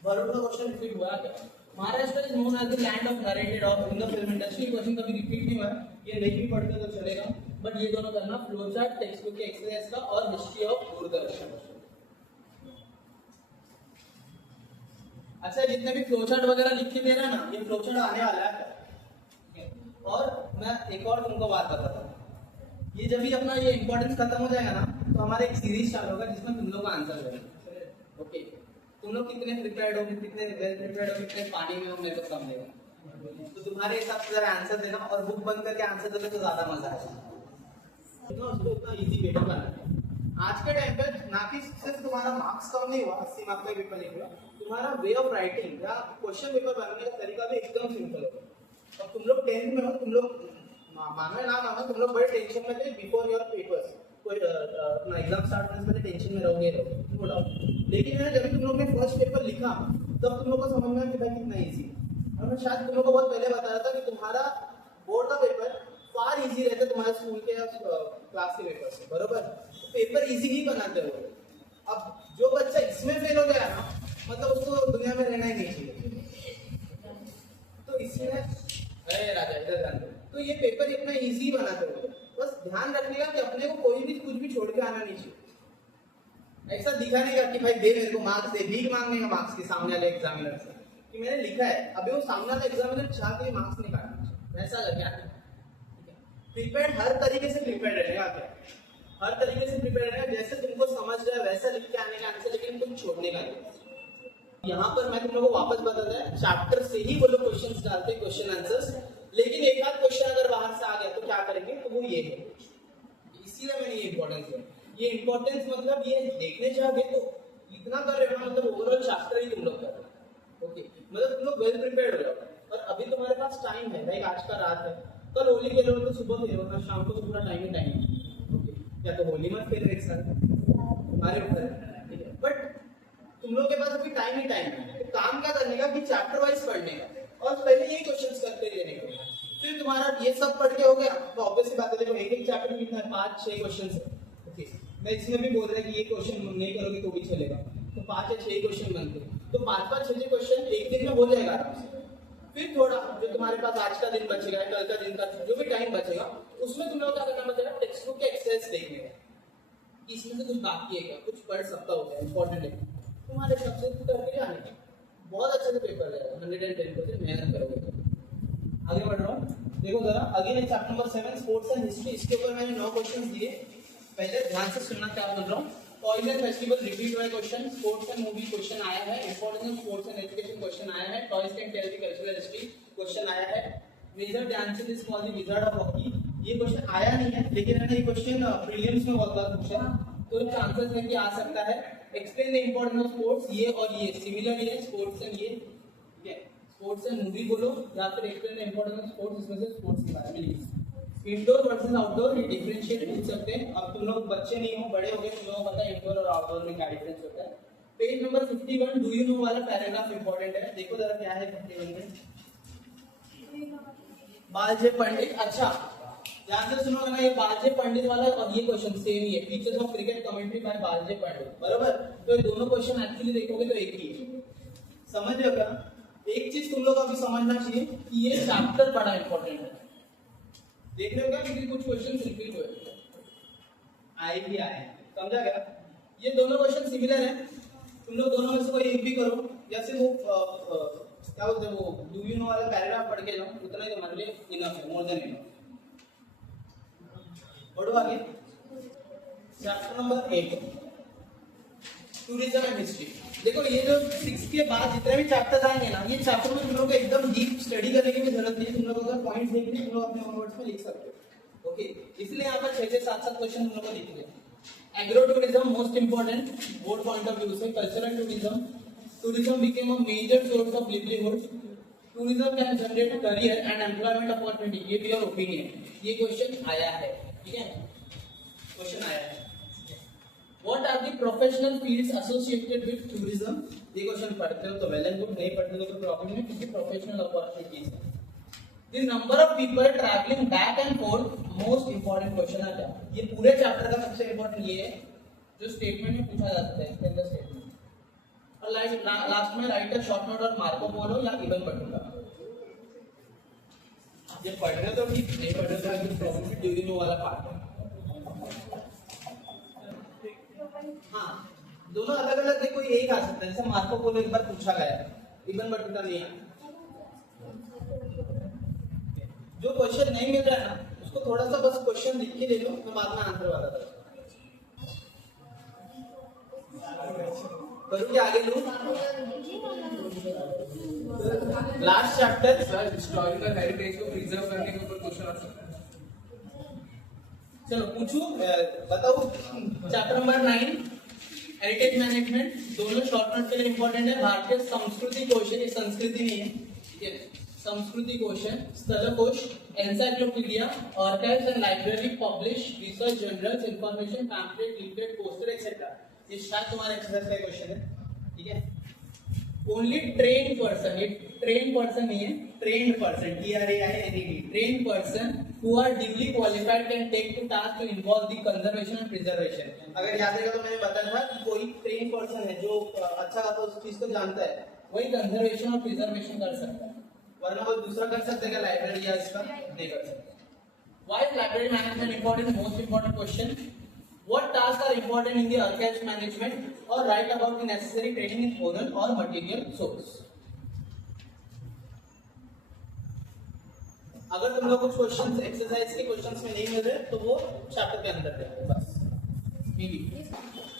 Bharud का क्वेश्चन रिपीट हुआ क्या? Maharashtra is known as the land of narrated of in the film industry. Question कभी रिपीट नहीं हुआ है, ये नहीं भी पढ़ते तो चलेगा, बट ये दोनों करना, फ्लो चार्ट टेक्स्ट बुक के एक्सरसाइज का और हिस्ट्री ऑफ दूरदर्शन। अच्छा, जितने भी फ्लो चार्ट वगैरह लिख के दे रहा है ना, ये फ्लो चार्ट आने वाला है। और मैं एक और तुमको बात बताता हूँ, ये जब भी अपना ये इंपॉर्टेंस खत्म हो जाएगा ना, तो हमारा एक सीरीज चालू होगा जिसमें तुम लोग का आंसर देना। ओके, तुम लोग कितने प्रिपेयर्ड हो, कितने वेल प्रिपेयर्ड हो, कितने पानी में हो, मेरे को समझेगा। तो तुम्हारे हिसाब से जरा आंसर देना और बुक बंद करके आंसर दोगे तो ज्यादा मजा आएगा। उसको उतना इजी पेपर बनाना। आज के टाइम पे ना कि सिर्फ तुम्हारा मार्क्स कम नहीं हुआ, 80 मार्क्स का पेपर नहीं हुआ, तुम्हारा वे ऑफ राइटिंग या क्वेश्चन पेपर बनाने का तरीका भी एकदम सिंपल होगा। और तुम लोग 10th में हो, तुम लोग मानो ना मानो, तुम लोग बड़े टेंशन में थे बिफोर योर पेपर्स। कोई अपना एग्जाम स्टार्ट होने से पहले टेंशन में रहोगे, नो डाउट। लेकिन जब तुम लोग ने फर्स्ट पेपर लिखा तब तुम लोग को समझ में आया कि भाई कितना इजी। और मैं शायद तुम लोग को बहुत पहले बताया था कि तुम्हारा बोर्ड का पेपर फार इजी रहता है तुम्हारे स्कूल के या क्लास के पेपर से, बरोबर। पेपर इजी ही बनाते हो। अब जो बच्चा इसमें फेल हो गया ना, मतलब उसको दुनिया में रहना ही नहीं चाहिए। तो इसमें अरे राजा इधर ध्यान दो। तो ये पेपर इतना इजी बनाते हो, बस ध्यान रखने का कि अपने को कोई भी कुछ भी छोड़ के आना नहीं चाहिए। ऐसा दिखाने का कि भाई दे मेरे को मार्क्स दे, भीख मांगने का मार्क्स के सामने वाले एग्जामिनर से कि मैंने लिखा है, अभी वो सामने वाला एग्जामिनर चाह के मार्क्स नहीं काटना, वैसा करके आना। प्रिपेयर्ड हर तरीके से प्रिपेयर्ड रहेगा, क्या हर तरीके से प्रिपेयर्ड रहेगा, जैसे तुमको समझ रहा है वैसा लिख के आने का आंसर, लेकिन तुम छोड़ने का नहीं। यहाँ पर मैं तुम लोगों को वापस बताता है, चैप्टर से ही वो लोग क्वेश्चंस डालते हैं, क्वेश्चन आंसर्स, लेकिन एक आध क्वेश्चन अगर बाहर से आ गया तो क्या करेंगे, तो वो ये है। इसीलिए मैंने ये इंपॉर्टेंस दिया। ये इंपॉर्टेंस मतलब ये देखने जाओगे तो इतना कर रहे हो ना, मतलब ओवरऑल चैप्टर ही तुम लोग कर रहे हो, ओके, मतलब तुम लोग वेल प्रिपेयर्ड हो जाओगे। और अभी तुम्हारे पास टाइम है, लाइक आज का रात है, कल होली खेलो तो सुबह खेलो ना, शाम को तो पूरा टाइम ही टाइम है, ओके। या तो होली मत खेलो एक साथ, हमारे ऊपर है, ठीक है। बट तुम लोग के पास अभी टाइम ही टाइम है, तो काम क्या करने का कि चैप्टर वाइज पढ़ने का और पहले यही क्वेश्चंस करते रहने का। फिर तुम्हारा ये सब पढ़ के हो गया तो ऑब्वियसली बात है, देखो एक एक चैप्टर में कितना है, 5-6 क्वेश्चंस है, ओके। मैं इसमें भी बोल रहा है कि ये क्वेश्चन नहीं करोगे तो भी चलेगा, तो 5 या 6 क्वेश्चन बनते हैं, तो 5-5, 6 क्वेश्चन एक दिन में हो जाएगा आराम से। फिर थोड़ा जो तुम्हारे पास आज का दिन बचेगा, कल का दिन का जो भी टाइम बचेगा, उसमें तुम लोग क्या करना बचेगा, टेक्स्ट बुक के एक्सरसाइज देखने का, इसमें से कुछ बाकी है क्या, कुछ पढ़ सकता हो क्या, इंपॉर्टेंट है, तुम्हारे हिसाब से करके जाने का, बहुत अच्छे से पेपर जाएगा, 110% मेहनत करोगे तो। आगे बढ़ रहा हूँ, देखो जरा again chapter number 7 sports and history. इसके ऊपर मैंने 9 क्वेश्चंस दिए, पहले ध्यान से सुनना क्या बोल रहा हूँ। टॉयज एंड फेस्टिवल रिपीट हुआ question, sports and movie question आया है, importance of sports and education question आया है, toys can tell the cultural history question आया है, major Dhyanchand is called the wizard of hockey, ये क्वेश्चन आया नहीं है, लेकिन मैंने ये क्वेश्चन प्रीलिम्स में बहुत बार पूछा, तो इसका आंसर है कि आ सकता है। Explain the importance of sports, ये और ये सिमिलर है, स्पोर्ट्स एंड ये, ठीक है। स्पोर्ट्स से मूवी बोलो या फिर explain the importance of sports, इसमें से स्पोर्ट्स के बारे में लिखो। इंडोर वर्सेस आउटडोर ये डिफरेंशिएट पूछ सकते हैं। अब तुम लोग बच्चे नहीं हो, बड़े हो गए, तुम लोगों को पता है इंडोर और आउटडोर में क्या डिफरेंस होता है। Page number 51 do you know वाला पैराग्राफ इंपॉर्टेंट है, देखो जरा क्या है 51 में। बालजे पंडित, अच्छा ध्यान से सुनो ना, ये बालजे पंडित वाला और ये क्वेश्चन सेम ही है, features of cricket commentary by Bal J Pandit, बराबर। तो ये दोनों क्वेश्चन एक्चुअली देखोगे तो एक ही है, समझ रहे हो क्या? एक चीज तुम लोग को अभी समझना चाहिए कि ये चैप्टर बड़ा इंपॉर्टेंट है, देख रहे हो क्या? क्योंकि कुछ क्वेश्चन रिपीट हुए आए भी आए, समझा क्या? ये दोनों क्वेश्चन सिमिलर है, तुम लोग दोनों में से कोई एक भी करो, जैसे वो क्या बोलते हैं वो डू यू नो वाला पैराग्राफ पढ़ के जाओ, उतना ही तुम्हारे लिए इनफ है, मोर देन इनफ। बढ़ो आगे, chapter number 8 tourism and history. देखो ये जो 6 के बाद जितने भी चैप्टर्स आएंगे ना, ये चैप्टर में तुम लोग को एकदम डीप स्टडी करने की भी जरूरत नहीं है, तुम लोग अगर पॉइंट्स देखने तुम लोग अपने ओन वर्ड्स में लिख सकते हो, ओके। इसलिए यहाँ पर 6 से 7 क्वेश्चन तुम लोग को लिख दिए। Agro tourism most important board point of view से। Cultural tourism, tourism became a major source of livelihood, tourism can generate career and employment opportunity, ये भी और ओपिनियन, ये क्वेश्चन आया है, ठीक है, क्वेश्चन आया है। What are the professional fields associated with tourism? ये क्वेश्चन पढ़ते हो तो वेल एंड गुड, नहीं पढ़ते हो तो प्रॉब्लम है, क्योंकि प्रोफेशनल अपॉर्चुनिटीज है। The number of people traveling back and forth, most important question आता है, ये पूरे चैप्टर का सबसे इंपॉर्टेंट ये है जो स्टेटमेंट में पूछा जाता है, इसके अंदर स्टेटमेंट। और लास्ट में राइट अ शॉर्ट नोट और मार्को पोलो या इबन बटुला। ये पढ़ रहे तो ठीक, नहीं पढ़ रहे तो प्रॉब्लम ड्यूरिंग वाला पार्ट है। हाँ, दोनों अलग अलग है, कोई एक आ सकता है, जैसे मार्को पोलो एक बार पूछा गया है, इबन बटुटा नहीं है। जो क्वेश्चन नहीं मिल रहा है ना, उसको थोड़ा सा बस क्वेश्चन लिख के ले लो, तो बाद में आंसर वाला करूँ क्या आगे लूँ? Last chapter sir historical heritage को प्रिजर्व करने के ऊपर क्वेश्चन आ सकता है। चलो पूछूं, बताओ। चैप्टर नंबर 9 हेरिटेज मैनेजमेंट, दोनों शॉर्ट नोट के लिए इंपॉर्टेंट है। भारतीय संस्कृति कोश, ये संस्कृति नहीं है, ठीक है, संस्कृति कोश है। स्थल कोश, encyclopedia, archives and library, publish, research journals, information, pamphlet, leaflet, poster etcetera. ये शायद तुम्हारे एक्सरसाइज का क्वेश्चन है, ठीक है। ओनली ट्रेन पर्सन, ये ट्रेन पर्सन नहीं है, trained person, TRAINED, train person who are duly qualified can take to task to involve the conservation and preservation। अगर याद रहेगा तो मैंने बताया था कि कोई ट्रेन पर्सन है जो अच्छा खासा उस चीज को जानता है, वही कंजर्वेशन और प्रिजर्वेशन कर सकता है, वरना कोई दूसरा कर सकता है क्या लाइब्रेरी या इसका नहीं कर सकता। Why is library management important? Most important question. What tasks are important in the archives management? Or write about the necessary training in oral or material source। अगर तुम लोग कुछ क्वेश्चंस एक्सरसाइज के क्वेश्चंस में नहीं मिल रहे तो वो चैप्टर के अंदर है, बस ये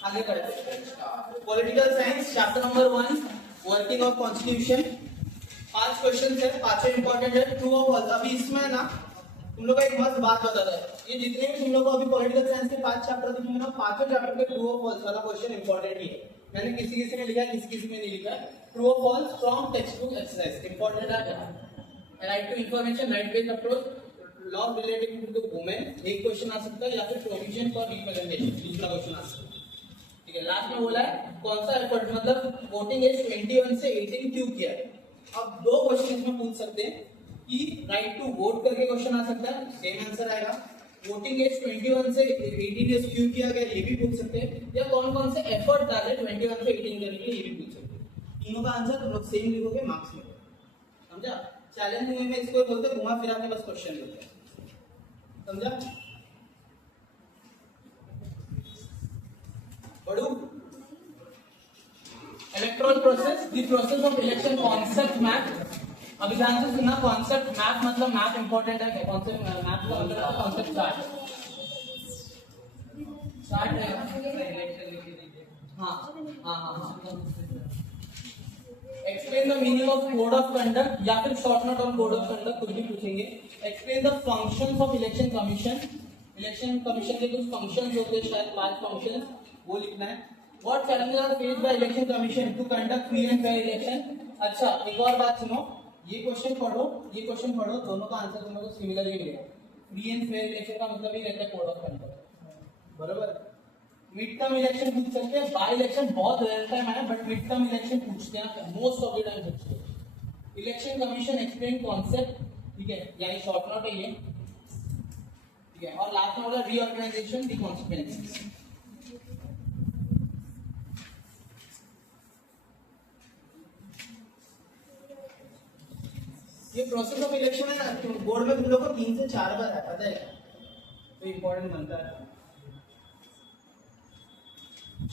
आगे बढ़ते हैं। Political science chapter number 1 working of constitution, 5 questions है, 5 इंपॉर्टेंट है, ट्रू और फॉल्स। अभी इसमें ना तुम लोग का एक मस्त बात बताता है, ये जितने भी तुम लोग को अभी पॉलिटिकल साइंस के 5 चैप्टर दिखेंगे ना, 5 चैप्टर के ट्रू और फॉल्स वाला क्वेश्चन इंपॉर्टेंट ही है। मैंने किसी किसी में लिखा है, किसी में नहीं लिखा है। ट्रू और false from text book exercise important है। Right to information, right based approach, law related to the women, एक क्वेश्चन आ सकता है, या फिर प्रोविजन फॉर रिप्रेजेंटेशन, दूसरा क्वेश्चन आ सकता है, ठीक है। लास्ट में बोला है कौन सा एफर्ट, मतलब वोटिंग एज 21 से 18 क्यों किया है। अब 2 क्वेश्चन इसमें पूछ सकते हैं कि राइट टू वोट करके क्वेश्चन आ सकता है, सेम आंसर आएगा। वोटिंग एज 21 से 18 ईयर्स क्यों किया गया, ये भी पूछ सकते हैं, या कौन कौन से एफर्ट डाले 21 से 18 करने के लिए, ये भी पूछ सकते हैं। तीनों का आंसर तुम लोग सेम लिखोगे, मार्क्स में, समझा। चैलेंजिंग में इसको बोलते हैं घुमा फिरा के बस क्वेश्चन देते हैं, समझा। बढ़ू erectile process, the process of election concept map. अभी ध्यान से सुनना, कॉन्सेप्ट मैप मतलब मैप इंपॉर्टेंट है, कॉन्सेप्ट मैप का मतलब कॉन्सेप्ट स्टार्ट है। हाँ हाँ हाँ, explain the meaning of code of conduct, या फिर short note on code of conduct, कुछ भी पूछेंगे। Explain the functions of election commission, election commission के कुछ फंक्शंस होते हैं, शायद 5 फंक्शंस, वो लिखना है। What challenges are faced by election commission to conduct free and fair election. अच्छा एक और बात सुनो, ये क्वेश्चन पढ़ो, दोनों का आंसर तुम लोग को सिमिलर ही मिलेगा। फ्री एंड फेयर इलेक्शन का मतलब ही रहता है कोड ऑफ कंडक्ट, बराबर। मिड टर्म इलेक्शन पूछ सकते हैं, बाय इलेक्शन बहुत रेयर टाइम है, बट मिड टर्म इलेक्शन पूछते हैं, मोस्ट ऑफ द टाइम पूछते हैं। इलेक्शन कमीशन एक्सप्लेन कॉन्सेप्ट, ठीक है, यानी शॉर्ट नोट है ये, ठीक है। और लास्ट में बोला रीऑर्गेनाइजेशन दी कॉन्सिक्वेंसेस। ये प्रोसेस ऑफ इलेक्शन है ना, तो बोर्ड में तुम लोग को 3 से 4 बार है, पता है, तो इम्पोर्टेंट बनता है,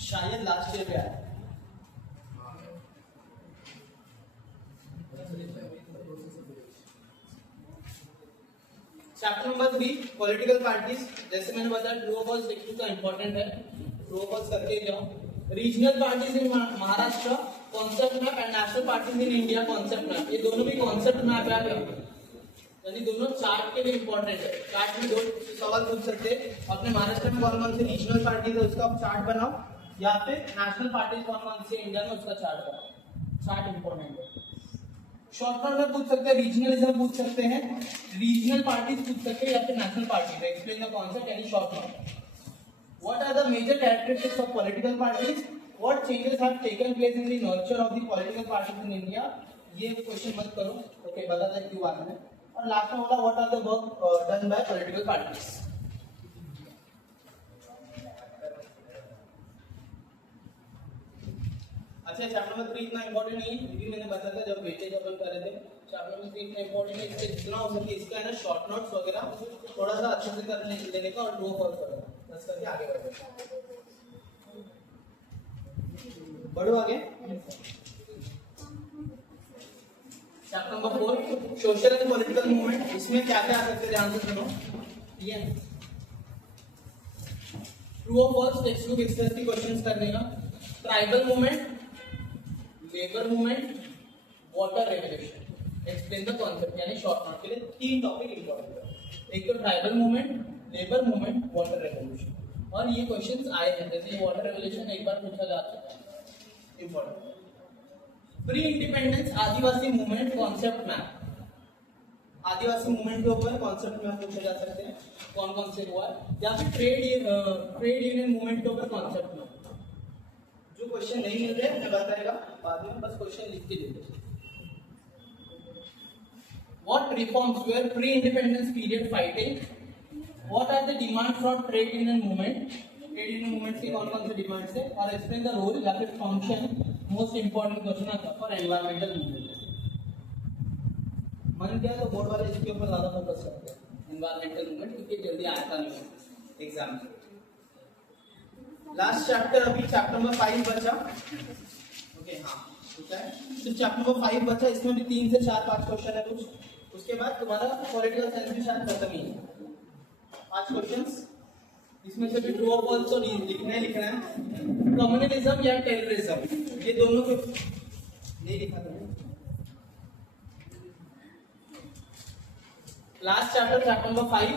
शायद लास्ट ईयर पे आया। चैप्टर नंबर 3 पॉलिटिकल पार्टीज, जैसे मैंने बताया ट्रू और फॉल्स लिखने का इंपॉर्टेंट है, ट्रू और फॉल्स करके जाओ। Regional parties in Maharashtra concept map and national parties in India concept map, ये दोनों भी कॉन्सेप्ट मैप है, यानी दोनों चार्ट के लिए इंपॉर्टेंट है। चार्ट में 2 सवाल पूछ सकते हैं, अपने महाराष्ट्र में कौन कौन से रीजनल पार्टीज है उसका चार्ट बनाओ, या फिर नेशनल पार्टीज कौन कौन से इंडिया में उसका चार्ट बनाओ, चार्ट इंपॉर्टेंट है। शॉर्ट टर्म में पूछ सकते हैं, रीजनलिज्म पूछ सकते हैं, रीजनल पार्टीज पूछ सकते हैं, या फिर national parties. Explain the concept यानी short term. What are the major characteristics of political parties? What changes have taken place in the nurture of the political parties in India? ये क्वेश्चन मत करो, ओके, बता दे क्यों बाद में। और लास्ट में बोला what are the work done by political parties? अच्छा, चैप्टर नंबर 3 इतना इंपॉर्टेंट नहीं है, क्योंकि मैंने बताया था जब वेटेज अपन कर रहे थे, चैप्टर नंबर 3 इतना इंपॉर्टेंट है, इससे जितना हो सके इसका है ना शॉर्ट नोट्स वगैरह थोड़ा सा अच्छे से कर लेने का, और ट्रू फॉल्स करना, बस करके आगे बढ़ो। बढ़ो आगे। Chapter number 4 social and political movement, इसमें क्या क्या आ सकते हैं ध्यान से सुनो, ठीक है। ट्रू और फॉल्स टेक्स्ट बुक एक्सरसाइज की क्वेश्चंस करने का। Tribal movement, labour movement, water revolution, explain the concept, यानी शॉर्ट नोट के लिए 3 टॉपिक इंपॉर्टेंट है। एक तो tribal movement, labour movement, water revolution. और ये क्वेश्चंस आए हैं, जैसे ये वाटर रेवोल्यूशन एक बार पूछा जा चुका है, इंपॉर्टेंट। प्री इंडिपेंडेंस आदिवासी मूवमेंट कॉन्सेप्ट मैप, आदिवासी मूवमेंट के ऊपर कॉन्सेप्ट मैप पूछे जा सकते हैं, कौन कौन से हुआ है, या फिर ट्रेड यूनियन मूवमेंट के ऊपर कॉन्सेप्ट मैप। जो क्वेश्चन नहीं मिल रहे मैं बताएगा बाद में, बस क्वेश्चन लिख के दे। What reforms were pre-independence period fighting? What are the demands for trade union movement? Trade union movement की कौन-कौन से डिमांड्स है, और explain the role या फिर function, most important क्वेश्चन आता है for environmental movement। मन क्या है तो बोर्ड वाले इसके ऊपर ज्यादा फोकस करते हैं environmental movement, क्योंकि जल्दी आता नहीं है एग्जाम में। लास्ट चैप्टर अभी चैप्टर नंबर 5 बचा, ओके, हाँ पूछा है, तो चैप्टर नंबर 5 बचा, इसमें भी 3 से 4-5 क्वेश्चन है कुछ, उसके बाद तुम्हारा पॉलिटिकल साइंस भी शायद खत्म ही है। 5 क्वेश्चंस, इसमें से भी ट्रू और फॉल्स तो लिखना है। कम्युनलिज्म या टेररिज्म, ये दोनों को नहीं लिखा था। Last chapter, chapter number 5,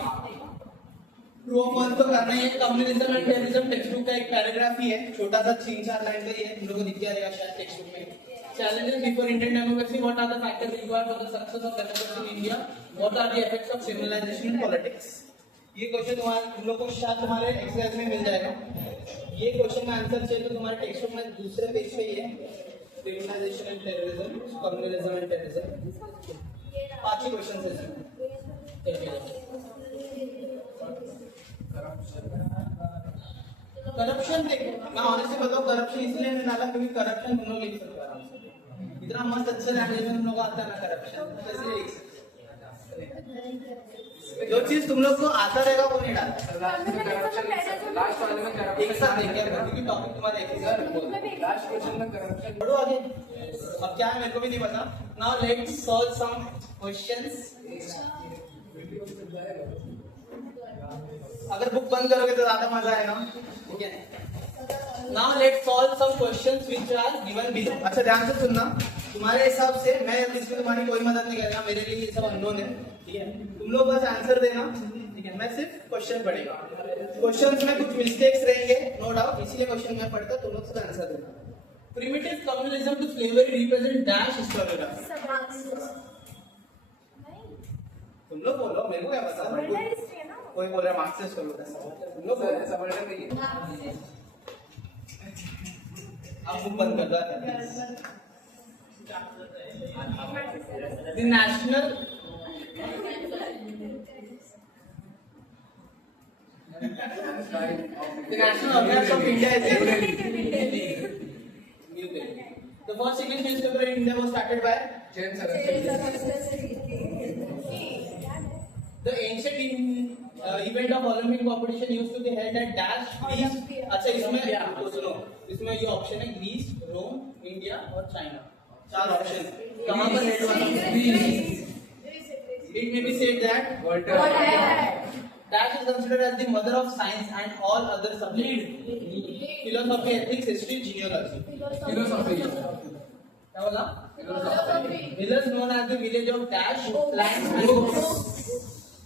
true और फॉल्स तो करना ही है। Communalism and terrorism text book का एक पैराग्राफ ही है, छोटा सा 3-4 लाइन का ही है, तुम लोगों को दिख गया रहेगा शायद टेक्स्ट बुक में। Challenges before Indian democracy, what are the factors required for the success of democracy in India? What are the effects of criminalization in politics? ये क्वेश्चन तुम लोग को शायद तुम्हारे एक्सरसाइज में मिल जाएगा। ये क्वेश्चन का आंसर चाहिए तो तुम्हारे टेक्स्ट बुक में दूसरे पेज पे ही है, criminalization and terrorism, communalism and terrorism। 5 he question है इसमें। करप्शन देखो, मैं ऑनेस्टली बताऊं, करप्शन इसलिए नहीं डाला क्योंकि करप्शन तुम लोग लिख सकते हो आराम से, इतना मस्त अच्छे लैंग्वेज में तुम लोग को आता है ना करप्शन, तो इसलिए लिख सकते हो। जो चीज तुम लोग को आता रहेगा वो नहीं डालता। लास्ट वाले में करप्शन एक साथ देखिए, क्योंकि टॉपिक तुम्हारा एक ही है। लास्ट क्वेश्चन में करप्शन। बढ़ो आगे, अब क्या है मेरे को भी नहीं पता। Now let's solve some questions. अगर बुक बंद करोगे तो ज्यादा मजा आएगा, ठीक है। Now let's solve some questions which are given below. अच्छा ध्यान से सुनना, तुम्हारे हिसाब से मैं इसमें तुम्हारी कोई मदद नहीं करेगा, मेरे लिए ये सब अननोन है, ठीक है। तुम लोग बस आंसर देना, ठीक है, मैं सिर्फ क्वेश्चन पढ़ेगा। क्वेश्चंस में कुछ मिस्टेक्स रहेंगे नो डाउट, इसलिए क्वेश्चन मैं पढ़ता, तुम लोग सिर्फ आंसर देना। Primitive communalism to slavery represent dash historical. तुम लोग बोलो, मेरे को क्या पता। कोई बोल रहा है मार्क्स टेस्ट करो, तुम लोग बोलो। ऐसा बोलना नहीं है। अब बुक बंद कर दो। The national organization of India is New Delhi. The first English newspaper in India was started by Jain sir the ancient event of Olympic competition used to be held at Dash, Greece. अच्छा इसमें सुनो, इसमें ये ऑप्शन है ग्रीस, रोम, इंडिया और चाइना। चार ऑप्शन कहाँ पर हेड हुआ था? It may be said that Dash is considered as the mother of science and all other subjects: philosophy, ethics, history, genealogy. Philosophy क्या बोला? Village known as the village of Dash, land and books.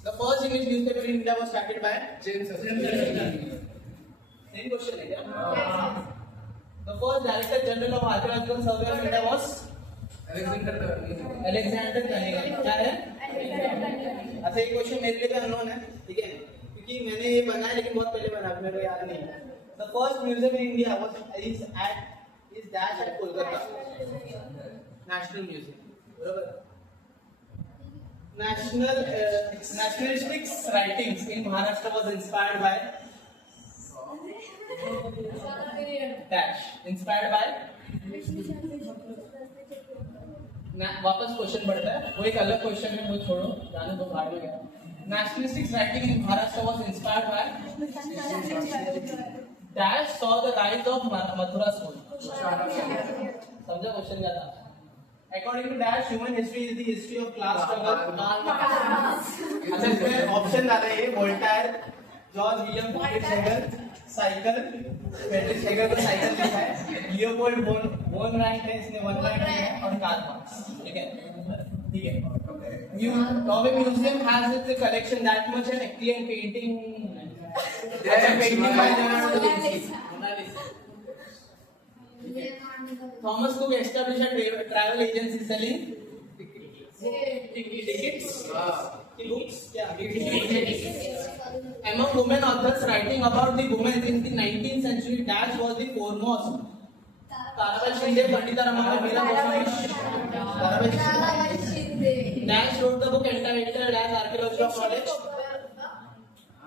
The first English newspaper in India was started by Jain sir Same question है क्या? The first Director General of Archaeological Survey of India was Alexander Alexander Cunningham. क्या है? अच्छा ये क्वेश्चन मेरे लिए भी अननोन है, ठीक है? क्योंकि मैंने ये बनाया लेकिन बहुत पहले बना, मेरे को याद नहीं है। The first museum in India is Dash at Kolkata. National Museum. बराबर? Nationalistic writings in Maharashtra was inspired by Dash. Inspired by वापस क्वेश्चन बढ़ता है, वो एक अलग क्वेश्चन है, वो छोड़ो, जाने दो, भाग में गया। Nationalistic writing in Maharashtra was inspired by Dash saw the rise of Mathura school. समझा क्वेश्चन क्या था? According to Dash, human history is the history of class struggle. अच्छा इसमें ऑप्शन आ रहे हैं Voltaire, George William Friedrich Hegel, cycle, Friedrich Hegel को साइकिल लिखा है, लियोपोल्ड बोन राइट है, इसने वन राइट है, और कार्ल मार्क्स। ठीक है, ठीक है। Topic museum has its collection that much an excellent painting. Painting by Leonardo da Vinci. Thomas Cook established a travel agency selling tickets. Books. Among women authors writing about the women in the 19th century, Dash was the foremost. Tarabai Shinde, Pandita Ramana, Meera Goswami. Dash wrote the book entitled as Archaeology of Knowledge.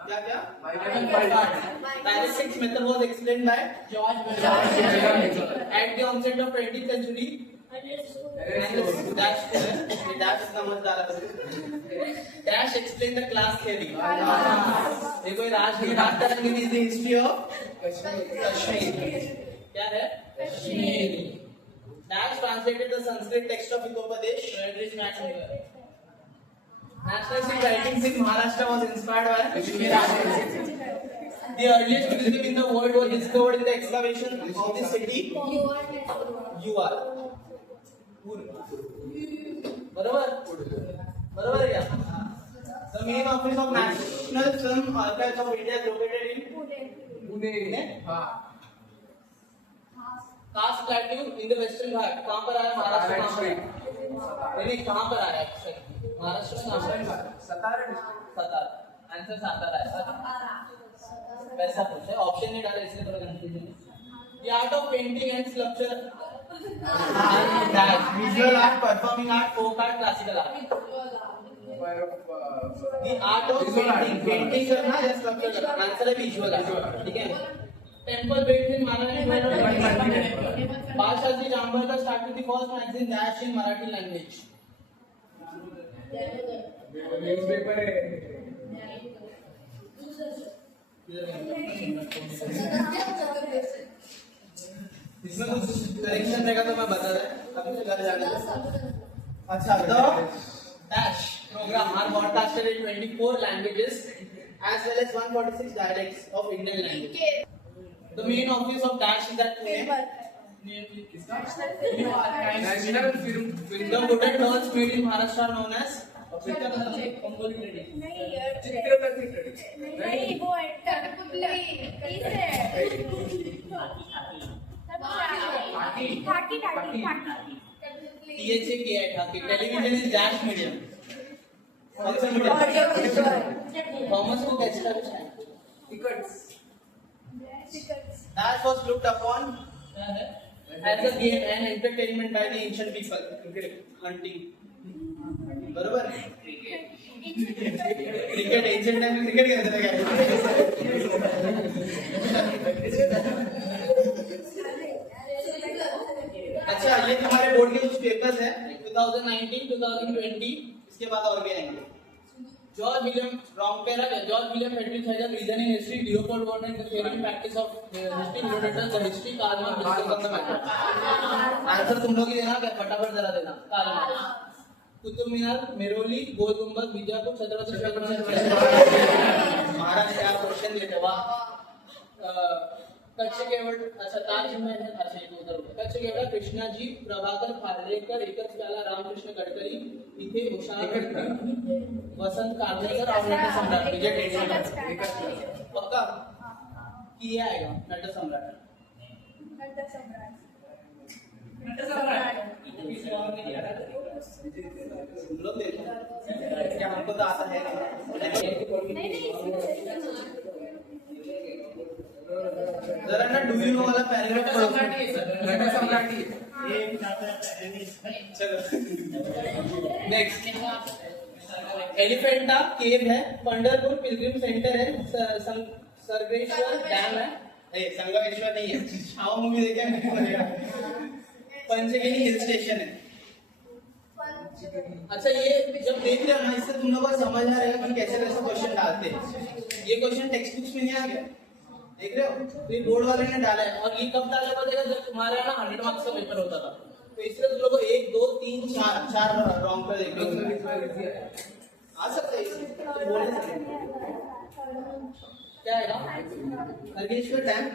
क्या? Dialectics method was explained by George at the onset of 20th century. Dash explained the class theory. देखो ये Rajatarangini is the history of Kashmir. क्या है? Kashmir. Dash translated the Sanskrit text of Hitopadesh. Nationalistic writings in Maharashtra was inspired by the earliest museum in the world was discovered in the excavation of the city UR. बरोबर है क्या? The main office of National Film Archives of India is located in Pune हाँ Caste Plateau in the Western Ghat. कहाँ पर आया? महाराष्ट्र कहाँ पर? नहीं कहाँ पर आया? महाराष्ट्र में कहाँ पर? सतारा आंसर सातारा है। वैसा पूछा, ऑप्शन नहीं डाला इसलिए थोड़ा कंफ्यूजन है। The art of painting and sculpture, visual art, performing art, folk art, classical art. The art of painting करना या sculpture करना, आंसर है visual art, ठीक है? Temple built in Marathi. Bhashaji Jambhalkar started the first magazine Dash in Marathi language. Newspaper है इसमें कुछ करेक्शन रहेगा तो मैं बता रहा अभी तो घर जाने दो। अच्छा the Dash program are broadcasted in 24 languages as well as 146 dialects of Indian language. The main office of Dash is at Pune. National film The wooden dolls made in Maharashtra are known as नहीं वो कठपुतली किसे ठाकी THA ठाकी. Television is Dash medium. Function media Thomas को कैसे लगा tickets that was looked upon as a game and entertainment by the ancient people hunting बरोबर क्रिकेट एंशिएंट टाइम में क्रिकेट खेलते थे क्या अच्छा ये तुम्हारे बोर्ड के कुछ पेपर्स हैं 2019 2020 इसके बाद और भी आएंगे जॉर्ज विलियम रॉन्गपेरा George William Frederick has a reason in history Leopold Warner the theory and practice of history Newton the history Karl Marx discuss on the matter answer तुम लोग ही देना क्या फटाफट जरा देना कार्ल मार्क्स कुतुब मीनार मेरोली गोल गुंबद बीजापुर छत्रपति शिवाजी महाराज क्या क्वेश्चन दिए थे वाह कच्छ केवट अच्छा ताजमहल है अच्छा ये उधर कच्छ केवट कृष्णाजी प्रभाकर खारेकर एकच प्याला रामकृष्ण गडकरी इथे उषा वसंत कानेकर और नट सम्राट विजय टेंडुलकर पक्का कि ये आएगा नट सम्राट लोग देखो क्या हमको तो आता है जरा ना डू यू नो वाला पैराग्राफ पढ़ो नट सम्राट चलो नेक्स्ट एलिफेंटा केव है पंढरपुर पिलग्रिम सेंटर है सर्वेश्वर डैम है संगमेश्वर नहीं है छावा मूवी देखे पंचगिनी हिल स्टेशन है अच्छा ये जब देख रहे हो ना इससे तुम लोग को समझ आ रहेगा कि कैसे कैसे क्वेश्चन डालते हैं ये क्वेश्चन टेक्स्ट बुक्स में नहीं आ गया देख रहे हो तो ये बोर्ड वाले ने डाला है और ये कब डाला पड़ेगा जब तुम्हारा ना 100 मार्क्स का पेपर होता था तो इसलिए तुम लोग को 1 2 3 4 रॉन्ग कर देख लो आ सकता है तो बोल सकते क्या है ना खरगेश्वर डैम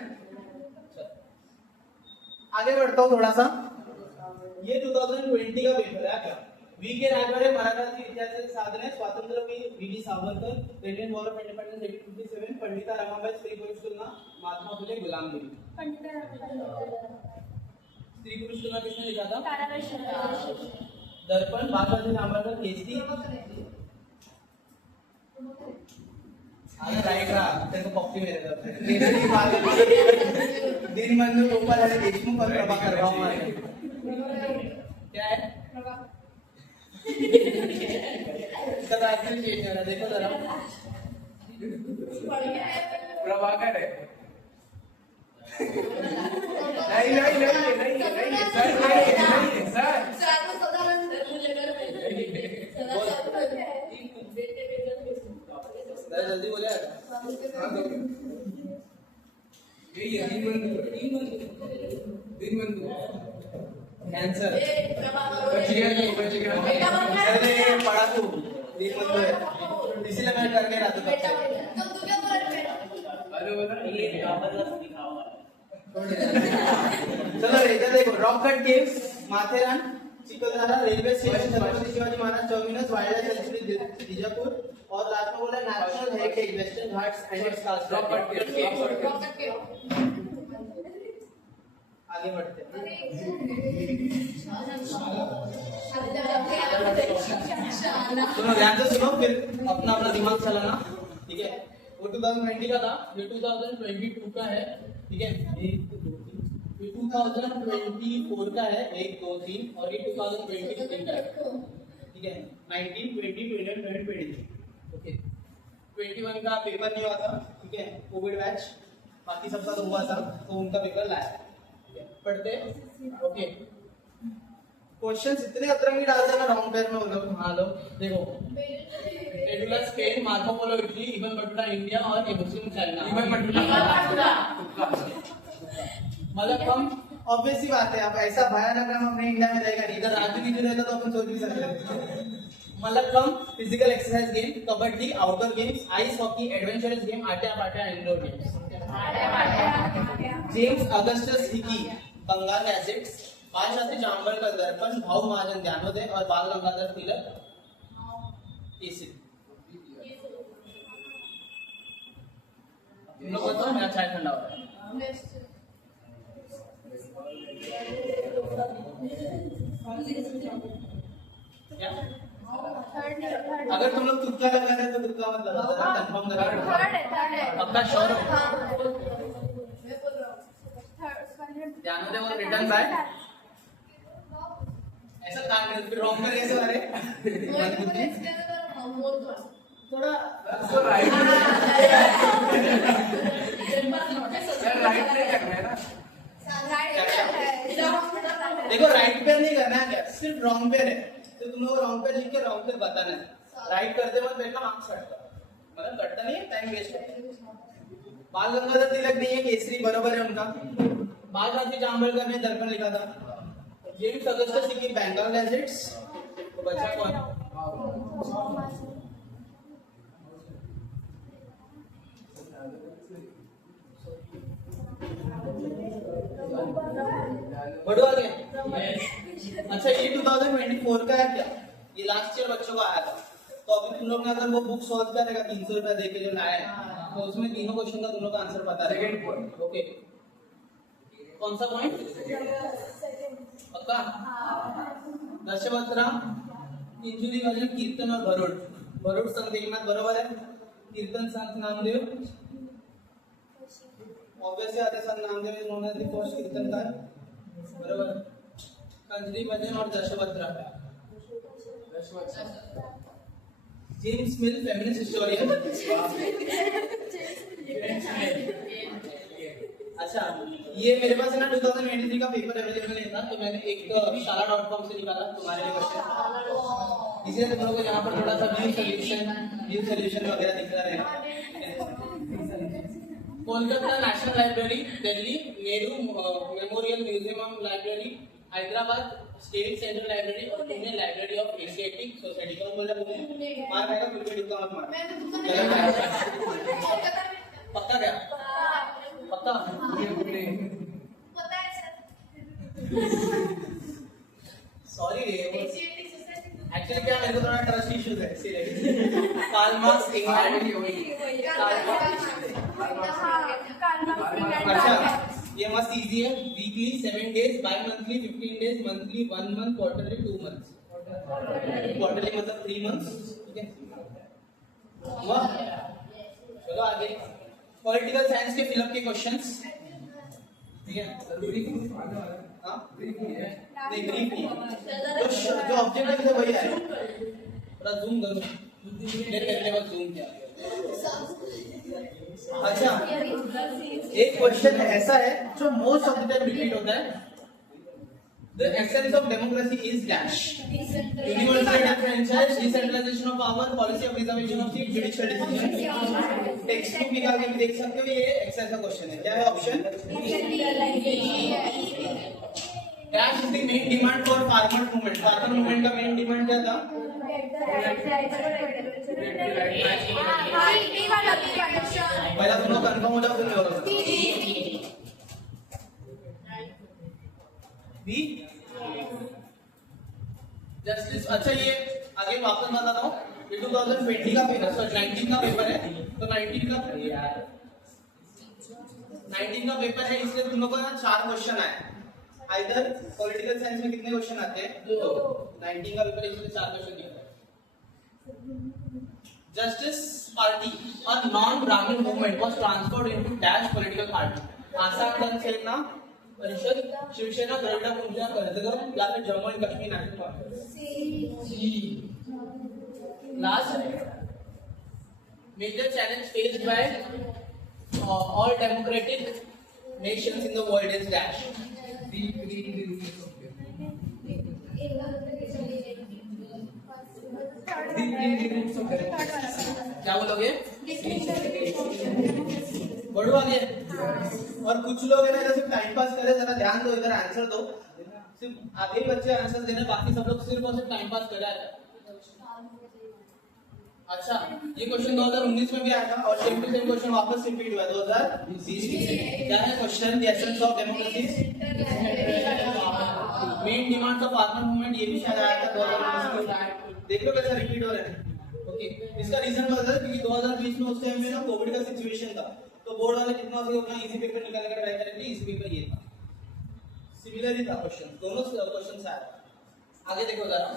आगे बढ़ता हूँ थोड़ा सा ये 2020 का पेपर है क्या वी के राजवाड़े मराठा के इतिहास साधने Swatantrya Veer V D Savarkar Indian war of independence 1857 Pandita Ramabai स्त्री पुरुष तुलना महात्मा फुले गुलामगिरी स्त्री पुरुष तुलना किसने लिखा था दर्पण बाबाजी रामचंद्र केसरी राइट रहा तेरे को पक्की मेरे तरफ दीनबंधु गोपाल हरे देशमुख और प्रभाकर राव हमारे क्या है इसका आंसर चेंज हो रहा है देखो जरा प्रभाकर है नहीं सर जल्दी बोले दीनबंधु कैंसर बच गया पढ़ा तू दीनबंधु है इसीलिए मैं करके रहा था चलो इधर देखो rock cut caves Matheran Chikhaldara railway station Chhatrapati Shivaji Maharaj terminus wildlife sanctuary Bijapur और लास्ट में बोला national heritage Western Ghats and its कास्ट रॉक कट आगे बढ़ते हैं सुनो ध्यान से सुनो फिर अपना अपना दिमाग चलाना ठीक है वो 2020 का था ये 2022 का है ठीक है 1 2 3 ये 2024 का है 1 2 3 और ये 2023 का है ठीक है 19 20 21 23 ओके 21 का पेपर नहीं हुआ था ठीक है कोविड बैच बाकी सबका तो हुआ था तो उनका पेपर लाया पढ़ते ओके क्वेश्चंस इतने अतरंगी डालते हैं ना रॉन्ग पेयर में वो लोग हाँ लोग देखो रेडुला Spain Marco Polo Italy Ibn Battuta India और ये मुस्लिम चाइना इबन बटुला मतलब हम ऑब्वियस ही बात है अब ऐसा भयानक काम अपने इंडिया में रहेगा नहीं इधर राजनीति रहता तो अपन सोच भी सकते मतलब कम physical exercise game kabaddi outdoor games ice hockey adventurous game Atya Patya indoor games James Augustus Hicky Bengal एसिड्स बाल शास्त्री जांबळकर दर्पण भाऊ महाजन ज्ञानोदय और बाल गंगाधर तिलक केसरी तुम लोग बताओ मेरा चाय ठंडा हो रहा है क्या थर्ड अगर तुम लोग तुक्का लगा रहे हो तो तुक्का मत लगाओ, कंफर्म करा थर्ड है पक्का श्योर हो? हाँ ध्यान दे वो रिटर्न बाय ऐसा काम कर फिर रॉन्ग में कैसे आ रहे थोड़ा तो राइट राइट नहीं करना है ना। देखो राइट पैर नहीं करना है क्या, सिर्फ रॉन्ग पैर है, तो तुम लोग रॉन्ग पैर लिख के रॉन्ग पैर बताना है। राइट करते वक्त बैठना मार्क्स कटता, मतलब कटता नहीं है, टाइम वेस्ट है। बाल गंगाधर तिलक नहीं है, केसरी बरोबर है उनका। बाल राजी जांभेडकर ने दर्पण लिखा था। जेम्स अगस्टस लिखी बंगाल गैजेट्स, तो बचा कौन? बढ़वा गया। अच्छा ये 2024 का है क्या? ये लास्ट ईयर बच्चों का आया था। तो अभी तुम लोग ने अगर वो बुक सॉल्व करेगा 300 रुपया देके जो लाए हैं, तो उसमें तीनों क्वेश्चन का तुम लोग का आंसर पता रहेगा। सेकंड पॉइंट ओके, कौन सा पॉइंट? पक्का? दशवत्रा, इंजुरी वाले कीर्तन और भरूड। भरूड संत एकनाथ बरोबर है। कीर्तन संत नामदेव, ऑब्वियसली आते Sant Namdev is known as the first kirtankar, बरोबर। कंजरी भजन और दशवत्रा, जेम्स मिल फेमिनिस्ट हिस्टोरियन। अच्छा ये मेरे पास है ना 2023 का पेपर अवेलेबल नहीं था, तो मैंने एक shala.com से निकाला तुम्हारे लिए क्वेश्चन, इसलिए तुम लोगों को यहाँ पर थोड़ा सा व्यू सॉल्यूशन वगैरह दिख रहा है। Kolkata national library, Delhi Nehru memorial museum library, Hyderabad state central library और Pune library of Asiatic society. कौन बोला पुणे? मार खाएगा बिल्कुल, तुक्का मत मार। गलत है। पक्का क्या? पक्का? सॉरी रे, एक्चुअली क्या मेरे को थोड़ा ट्रस्ट इश्यूज है इसीलिए। Karl Marx England. अच्छा ये मस्त इजी है। Weekly 7 days, bimonthly 15 days, monthly 1 month, quarterly 2 months. Quarterly मतलब 3 मंथ्स, ठीक है? वाह, चलो आगे। पॉलिटिकल साइंस के फिलअप के क्वेश्चंस, ठीक है? हाँ नहीं ब्रीफ नहीं है, जो ऑब्जेक्टिव है वही है। थोड़ा जूम करो, मेरे पहले बार जूम किया। अच्छा एक क्वेश्चन ऐसा है जो most of the time repeat होता है। The essence of democracy is dash. Universal franchise, decentralization of power, policy of reservation of seats, judicial decision. Text book निकाल के भी देख सकते हो, ये एक्सेल का क्वेश्चन है। क्या है option? Dash is the main demand for farmer movement. Farmer movement का मेन डिमांड क्या था? पहला तुम लोग कंफर्म हो जाओ फिर मैं बोलूंगा। B justice. अच्छा ये आगे वापस बताता हूँ, ये 2020 का पेपर, सॉरी 19 का पेपर है, तो 19 का पेपर है, इसलिए तुम लोगों को ना 4 क्वेश्चन आए। आइदर पॉलिटिकल साइंस में कितने क्वेश्चन आते हैं? 2। 19 का पेपर इसलिए 4 क्वेश्चन दिया है। Justice party, a non-Brahmin movement, was transferred into dash political party. Assam जन सेना परिषद, शिवसेना, द्रविड़ मुनेत्र कळघम या फिर Jammu and Kashmir national Congress. Last, major challenge faced by all democratic nations in the world is dash. क्या बोलोगे? बढ़वा गए। और कुछ लोग है ना जैसे टाइम पास करे, जरा ध्यान दो, इधर आंसर दो। सिर्फ आधे बच्चे आंसर देने, बाकी सब लोग सिर्फ और सिर्फ टाइम पास कर रहे हैं। अच्छा ये क्वेश्चन 2019 में भी आया था और सेम टू सेम क्वेश्चन वापस रिपीट हुआ 2020 में। क्या है question? The essence of democracy, main demands of farmer movement, ये भी शायद आया था 2019 में। देख लो कैसा रिपीट हो रहा है। ओके, इसका रीजन बता दो क्योंकि 2020 में उस टाइम में ना कोविड का सिचुएशन था, तो बोर्ड वाले कितना हो सके उतना इजी पेपर निकालने का ट्राई करेंगे। इजी पेपर ये था, सिमिलर ही था क्वेश्चन, दोनों क्वेश्चन आया। आगे देखो जरा,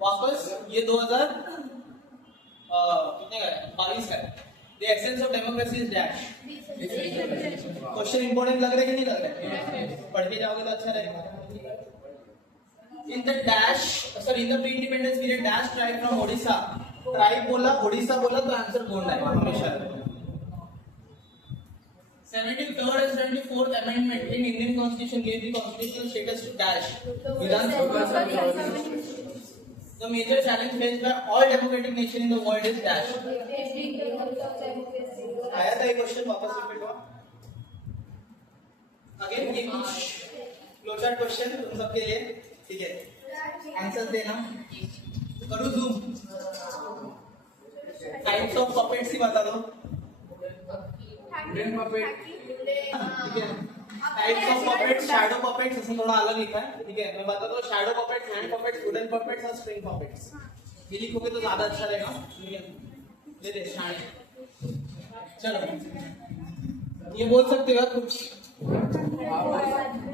वापस ये 2000 कितने का है 22 का है the essence of democracy is dash question important लग रहा है कि नहीं लग रहा है पढ़ के जाओगे तो अच्छा रहेगा in the dash sir in the pre independence period dash tribe from Odisha tribe बोला ओडिशा बोला तो आंसर गोंड आएगा हमेशा 73rd and 74th amendment in Indian constitution gave the constitutional status to dash Vidhan the major challenge faced by all democratic nations in the world is dash आया था ये क्वेश्चन वापस रिपीट हुआ अगेन ये कुछ फ्लोचार्ट क्वेश्चन तुम सबके लिए ठीक है आंसर देना करो जूम टाइप्स ऑफ पपेट्स ही बता दो Wooden puppet. ठीक है types of puppets shadow puppets इसमें थोड़ा अलग लिखा है ठीक है मैं बताता हूँ shadow puppets hand puppets wooden puppets और स्प्रिंग पपेट्स ये लिखोगे तो ज्यादा अच्छा रहेगा ठीक है ले दे शाने चलो ये बोल सकते हो कुछ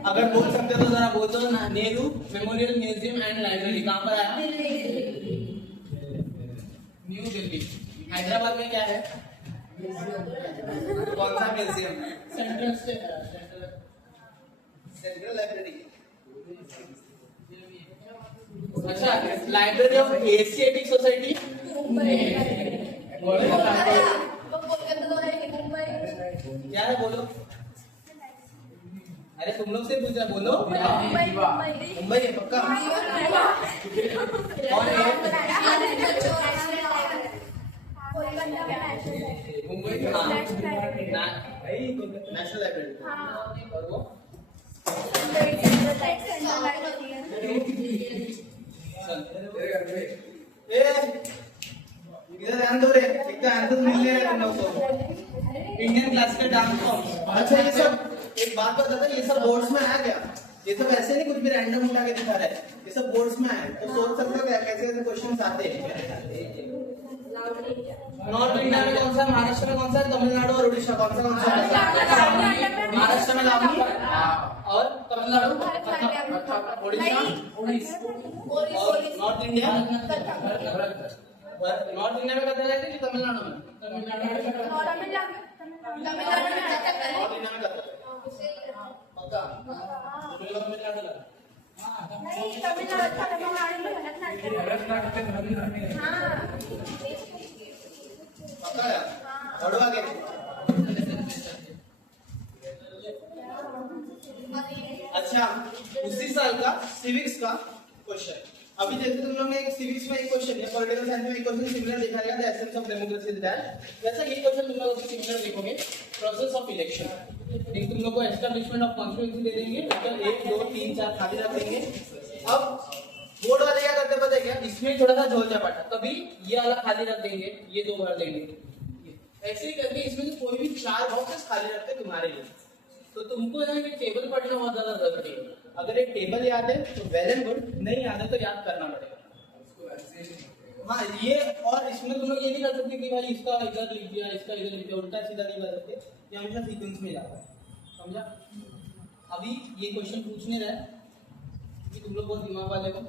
अगर बोल सकते हो तो जरा बोल दो ना Nehru memorial museum and library कहाँ पर आया न्यू दिल्ली हैदराबाद में क्या है कौन सा म्यूजियम सेंट्रल लाइब्रेरी अच्छा लाइब्रेरी ऑफ एशियाटिक सोसाइटी क्या है बोलो अरे तुम लोग से पूछा बोलो मुंबई है पक्का कौन है मुंबई नेशनल लाइब्रेरी और वो इधर ध्यान दो रे एक आंसर मिल रहा है तुम लोग को इंडियन क्लासिकल डांस फॉर्म अच्छा ये सब एक बात बता था ये सब बोर्ड्स में आया क्या ये सब ऐसे नहीं कुछ भी रैंडम उठा के दिखा रहा है ये सब बोर्ड्स में आया तो सोच सकते हो क्या कैसे कैसे क्वेश्चंस आते हैं नॉर्थ इंडिया में कौन सा महाराष्ट्र में कौन सा तमिलनाडु और उड़ीसा कौन सा महाराष्ट्र में लावनी और तमिलनाडु उड़ीसा और नॉर्थ इंडिया में कहा जाता है कि तमिलनाडु में नॉर्थ इंडिया में पक्का तमिलनाडु पक्का है बढ़ो आगे अच्छा उसी साल का सिविक्स का क्वेश्चन अभी जैसे तुम लोग ने एक सिविक्स में एक क्वेश्चन है पॉलिटिकल साइंस में एक क्वेश्चन सिमिलर देखा गया the essence of democracy is that वैसा ये क्वेश्चन तुम लोग सिमिलर देखोगे प्रोसेस ऑफ इलेक्शन एक तुम लोग को एस्टैब्लिशमेंट ऑफ कॉन्स्टिट्यूएंसी दे देंगे टोटल 1 2 3 4 खाली रख देंगे अब बोर्ड वाले क्या करते पता है क्या इसमें थोड़ा सा झोल चपाटा कभी ये वाला खाली रख देंगे ये दो भर देंगे ऐसे ही करके इसमें से कोई भी 4 बॉक्सेस खाली रखते तुम्हारे लिए तो तुमको ना ये टेबल पढ़ना बहुत ज्यादा जरूरी है अगर एक टेबल याद है तो वेल एंड गुड नहीं याद है तो याद करना पड़ेगा हाँ ये और इसमें तुम लोग ये नहीं कर सकते कि भाई इसका इधर लिख दिया इसका इधर लिख दिया उल्टा सीधा नहीं कर सकते ये हमेशा सीक्वेंस में जाता है समझा अभी ये क्वेश्चन पूछने रहे कि तुम लोग बहुत दिमाग वाले हो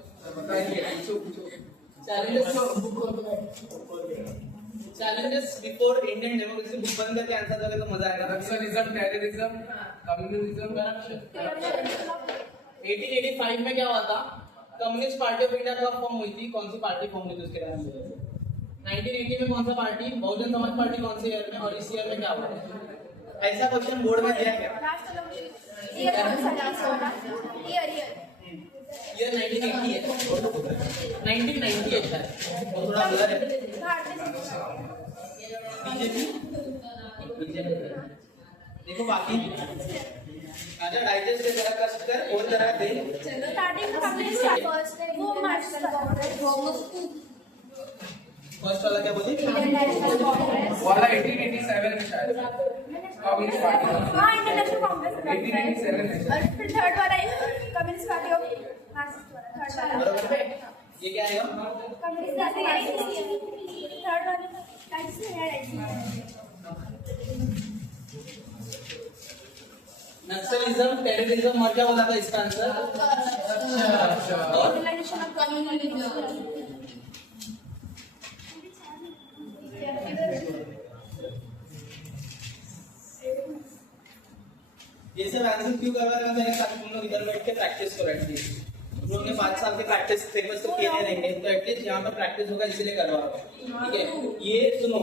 challenges before Indian democracy book बंद करके आंसर दोगे तो मजा आएगा नक्सलिज्म टेररिज्म कम्युनिज्म करप्शन 1885 में क्या हुआ था कम्युनिस्ट पार्टी ऑफ इंडिया कब फॉर्म हुई थी कौन सी पार्टी फॉर्म हुई थी उसके बारे में 1980 में कौन सा पार्टी बहुजन समाज पार्टी कौन से ईयर में और इस ईयर में क्या हुआ ऐसा क्वेश्चन बोर्ड में दिया क्या ईयर 1980 है 1990 है थोड़ा ब्लर है बीजेपी देखो बाकी आजा डाइजेस्ट से जरा कष्ट कर और जरा दे स्टार्टिंग में कम्युनिस्ट वो मार्च फर्स्ट वाला क्या बोली वाला 1887 में शायद कम्युनिस्ट पार्टी हाँ इंटरनेशनल कांग्रेस 1887 में और फिर थर्ड वाला communist party of Marxist third वाला ये क्या है कम्युनिस्ट पार्टी थर्ड वाला टाइप्स में है नक्सलिज्म टेररिज्म और क्या बोला था इसका आंसर ऑर्गेनाइजेशन ऑफ कम्युनिटी ये सब आंसर क्यों करवा रहे हैं ताकि तुम लोग इधर बैठ के प्रैक्टिस करो एटलीस्ट। तुम लोग ने 5 साल के प्रैक्टिस पेपर्स तो किए नहीं रहेंगे तो एटलीस्ट यहाँ पर प्रैक्टिस होगा इसलिए करवा रहा हूँ, ठीक है। ये सुनो,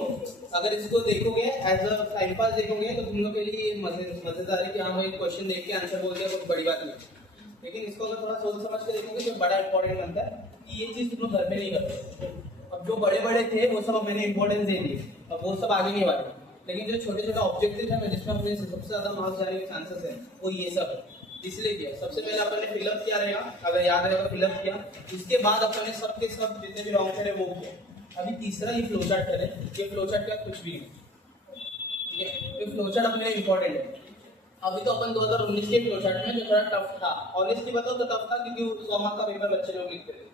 अगर इसको देखोगे एज अ टाइम पास देखोगे तो तुम लोग के लिए मजेदार है कि हाँ भाई क्वेश्चन देख के आंसर बोल दिया कुछ बड़ी बात नहीं। लेकिन इसको अगर थोड़ा सोच समझ के देखोगे तो बड़ा इंपॉर्टेंट बनता है कि ये चीज तुम लोग घर में नहीं करते। अब जो बड़े बड़े थे वो सब मैंने इंपॉर्टेंस दे दी, अब वो सब आगे नहीं वाले। लेकिन जो छोटे छोटे ऑब्जेक्टिव है जिसमें अपने सबसे ज्यादा मार्क्स जाने के चांसेस है वो ये सब है, इसलिए किया। सबसे पहले अपन ने फिलअप किया रहेगा, अगर याद रहेगा फिलअप किया, उसके बाद अपन ने सब के सब जितने भी रॉन्ग थे वो किया। अभी तीसरा ये फ्लो चार्ट करें, ये फ्लो चार्ट का कुछ भी नहीं, ठीक है। ये फ्लो चार्ट अपने इंपॉर्टेंट है। अभी तो अपन 2019 के फ्लो चार्ट में जो थोड़ा टफ था, ऑनेस्टली बताओ तो टफ था क्योंकि 100 मार्क का पेपर बच्चे लोग लिखते थे।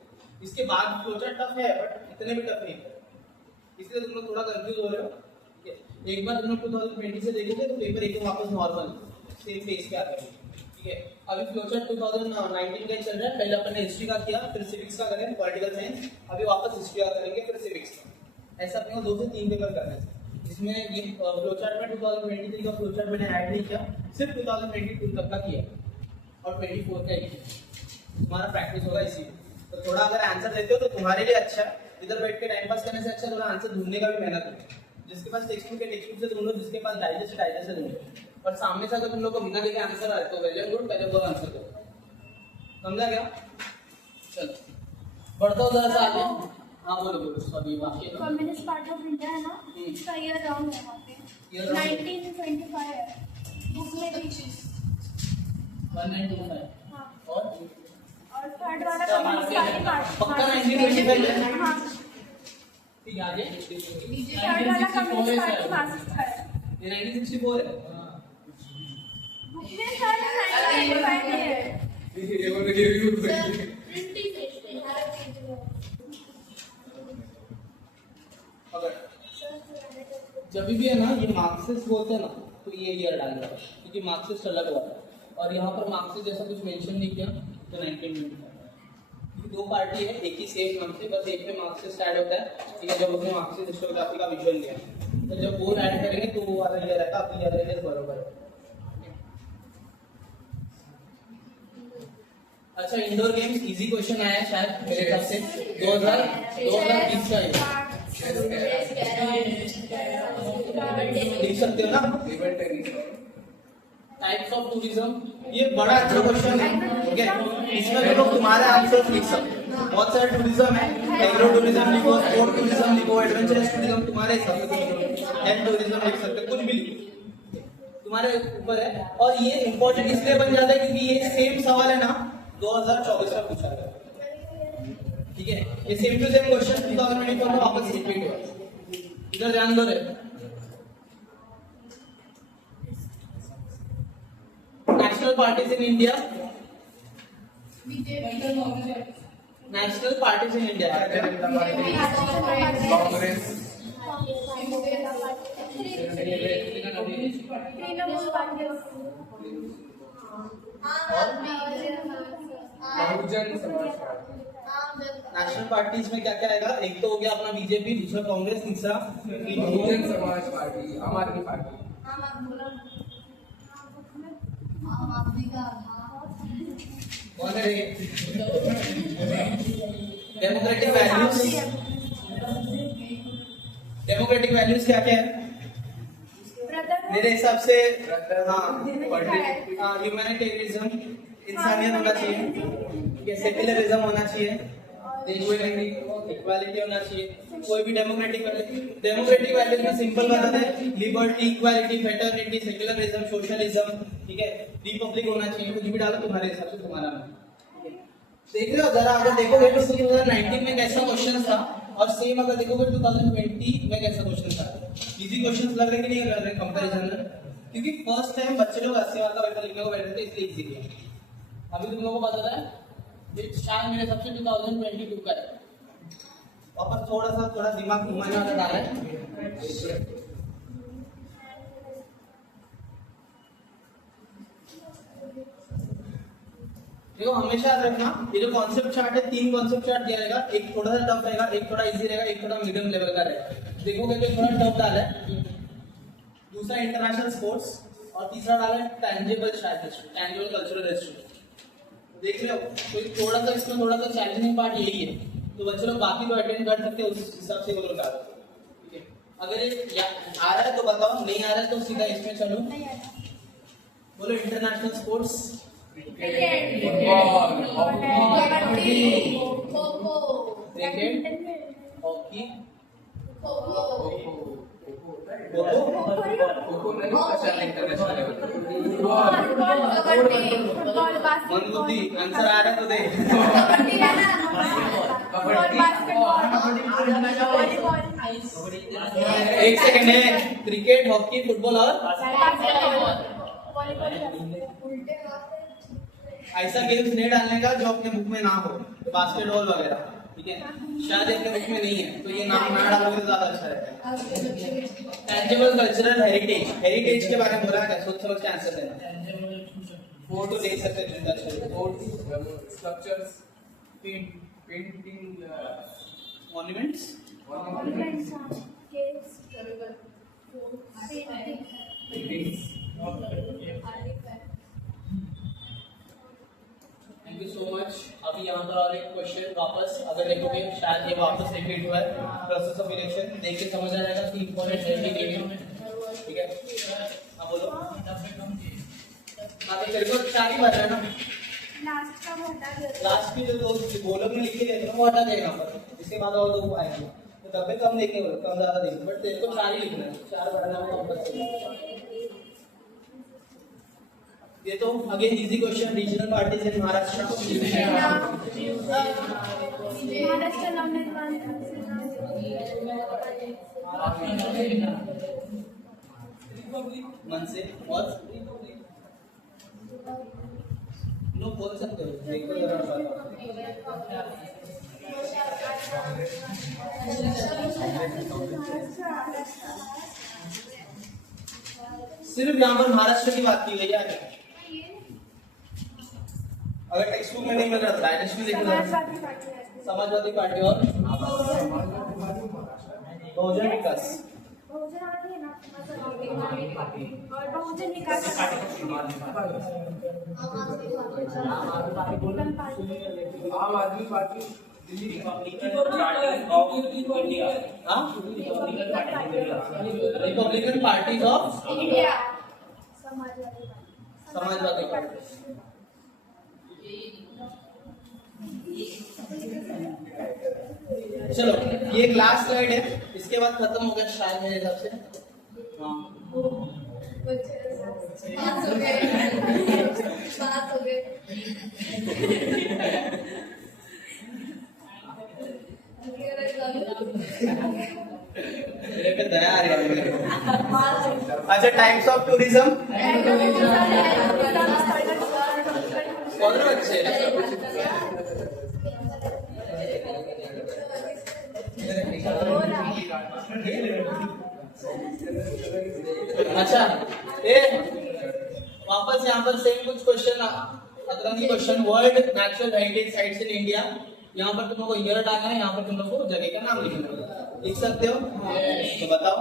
इसके बाद फ्लो चार्ट टफ है बट इतने भी टफ नहीं है, इसलिए तुम लोग थोड़ा कंफ्यूज हो रहे हो। एक बार तुम लोग 2020 से देखोगे तो पेपर एकदम वापस नॉर्मल सेम पेज पे आ जाएगा, ठीक है। अभी फ्लोचार्ट 2019 का चल रहा है, पहले अपन ने हिस्ट्री का किया, फिर सिविक्स का करें, पॉलिटिकल साइंस, अभी वापस हिस्ट्री का करेंगे, फिर सिविक्स का। ऐसा अपने को 2 से 3 पेपर करना है। इसमें ये फ्लोचार्ट में 2023 का फ्लोचार्ट मैंने ऐड नहीं किया, सिर्फ 2022 तक का किया और 24 का ही किया। तुम्हारा प्रैक्टिस होगा इसी। तो थोड़ा अगर आंसर देते हो तो तुम्हारे लिए अच्छा है, इधर बैठ के टाइम पास करने से अच्छा थोड़ा आंसर ढूंढने का भी मेहनत करो। जिसके पास टेक्स्ट बुक है टेक्स्ट बुक से ढूंढो, जिसके पास डाइजेस्ट है डाइजेस्ट से ढूंढो। और सामने से अगर तुम लोग को बिना देखे आंसर आए तो वेल एंड गुड, पहले वो आंसर दो। समझा क्या? चलो बढ़ता हूँ जरा सा आगे। हाँ बोलो बोलो, सॉरी वाक्य कम्युनिस्ट पार्टी ऑफ इंडिया है ना, इसका ईयर रॉन्ग है वहाँ पे, 1925 है बुक में भी। 1925 हाँ, और थर्ड वाला कम्युनिस्ट पार्टी पक्का 1925 है। हाँ, ठीक है आगे। थर्ड वाला कम्युनिस्ट पार्टी मार्क्सिस्ट का है। ये 1964 है। बुक में सर 1925 है। ये वो लगे भी अगर जब भी है ना ये मार्क्सिस्ट बोलते हैं ना तो ये ईयर डालना है क्योंकि मार्क्सिस्ट अलग हुआ है और यहाँ पर मार्क्सिस्ट जैसा कुछ मेंशन नहीं किया तो 1925। 2 पार्टी है, एक ही सेम नाम से, बस एक में मार्क्सिस्ट ऐड होता है, ठीक है। जब उसने मार्क्सिस्ट हिस्टोग्राफी का विजन दिया तो जब वो ऐड करेंगे तो वो वाला ईयर रहता है, अपनी ईयर बराबर है। अच्छा इंडोर गेम्स इजी क्वेश्चन आया है शायद मेरे हिसाब से 2020 का है, लिख सकते हो ना। टाइप्स ऑफ टूरिज्म, ये बड़ा अच्छा क्वेश्चन है, ठीक है। इसमें भी लोग तुम्हारे आंसर लिख सकते हो। बहुत सारे टूरिज्म है, एग्रो टूरिज्म लिखो, स्पोर्ट टूरिज्म लिखो, एडवेंचरस टूरिज्म तुम्हारे हिसाब से, हेल्थ टूरिज्म लिख सकते हो, कुछ भी लिखो, तुम्हारे ऊपर है। और ये इंपॉर्टेंट इसलिए बन जाता है क्योंकि ये सेम सवाल है ना 2024 में पूछा गया, ठीक है। ये सेम टू सेम क्वेश्चन 2024 में वापस रिपीट हुआ, इधर ध्यान दो रे। National parties in India, national parties in India, Congress, Bahujan Samaj Party. National parties में क्या क्या आएगा? एक तो हो गया अपना बीजेपी, दूसरा कांग्रेस, तीसरा बहुजन समाज पार्टी, आम आदमी पार्टी। कौन है ये? डेमोक्रेटिक वैल्यूज, डेमोक्रेटिक वैल्यूज क्या क्या है मेरे हिसाब से? हाँ ह्यूमैनिटेरियनिज्म, इंसानियत होना चाहिए, सेक्युलरिज्म होना चाहिए, इक्वालिटी होना चाहिए, कोई भी डेमोक्रेटिक वैल्यूज में सिंपल बता दें, liberty, equality, fraternity, secularism, socialism, ठीक है, रिपब्लिक होना चाहिए, कुछ भी डालो तुम्हारे हिसाब से तुम्हारा नाम। देख रहे हो जरा, अगर देखोगे तो 2019 में कैसा क्वेश्चन था और सेम अगर देखोगे 2020 में कैसा क्वेश्चन था। इजी क्वेश्चन लग रहे कि नहीं लग रहे कंपैरिजन में? क्योंकि फर्स्ट टाइम बच्चे लोग 80 मार्क का पेपर लिखने को बैठे थे इसलिए इजी किया। अभी तुम लोगों को पता है ये शायद मेरे सबसे 2022 का है, वापस थोड़ा दिमाग घुमाने वाला डाला है। देखो हमेशा याद रखना ये जो कॉन्सेप्ट चार्ट है 3 कॉन्सेप्ट चार्ट दिया रहेगा, एक थोड़ा सा टफ रहेगा, एक थोड़ा इजी रहेगा, एक थोड़ा मीडियम लेवल का रहेगा। देखोगे तो थोड़ा टफ डाला है, दूसरा इंटरनेशनल स्पोर्ट्स और तीसरा डाला है टैंजिबल शायद हिस्ट्री, टैंजिबल कल्चरल हिस्ट्री। देख लो कोई थोड़ा सा इसमें थोड़ा सा चैलेंजिंग पार्ट यही है, तो बच्चे लोग बाकी तो अटेंड कर सकते हैं, उस हिसाब से वो लोग डालो। ठीक है, अगर ये आ रहा है तो बताओ, नहीं आ रहा है तो सीधा इसमें चलो। बोलो इंटरनेशनल स्पोर्ट्स। क्रिकेट, हॉकी, मनबुद्धि आंसर आ रहा है तो दे। एक सेकंड है, क्रिकेट, हॉकी, फुटबॉल और ऐसा गेम्स नहीं डालने का जो अपने बुक में ना हो, बास्केटबॉल वगैरह। ठीक है, शायद अपने बुक में नहीं है तो ये नाम ना डालोगे तो ज्यादा अच्छा रहता है। टैंजिबल कल्चरल हेरिटेज, हेरिटेज के बारे में बोला है, सोच समझ के आंसर देना। फोटो देख सकते हैं, जिंदा structures, painting, monuments, thank you so much. अभी यहाँ पर और एक क्वेश्चन वापस अगर देखोगे, शायद ये वापस रिपीट हुआ है, प्रोसेस ऑफ इलेक्शन देख के समझ आ जाएगा कि इंपॉर्टेंट है कि नहीं है। ठीक है, अब बोलो। हाँ तो तेरे को 4 ही बचा है ना, लास्ट का हटा दे। लास्ट की जो गोलक में लिख के देते हैं वो हटा देगा पर, इसके बाद और 2 आएंगे तो तब भी कम लिखने बोलो, कम ज्यादा देंगे, बट तेरे को 4 ही लिखना है, 4 बढ़ाना वो कंपल्सरी। ये तो again easy question, regional parties in Maharashtra. Maharashtra Navnirman मन से और नो बोल सकते हो, देखो जरा। सिर्फ यहाँ पर महाराष्ट्र की बात की गई है। अगर टेक्स्ट बुक में नहीं मिल रहा तो डायरेक्ट में देखो। समाजवादी पार्टी और बहुजन विकास, बहुजन विकास आम आदमी party, Republican parties of India, Samajwadi party. चलो ये एक लास्ट स्लाइड है, इसके बाद खत्म हो गया शायद मेरे हिसाब से। हाँ मेरे पे दया आ रही है। अच्छा, टाइम्स ऑफ टूरिज्म कौन बच्चे अच्छा वापस यहाँ पर सेम कुछ क्वेश्चन, अतरंगी question. World natural heritage sites in India, यहाँ पर तुम लोग को ईयर डालना है, यहाँ पर तुम लोग को जगह का नाम लिखना है, लिख सकते हो तो बताओ।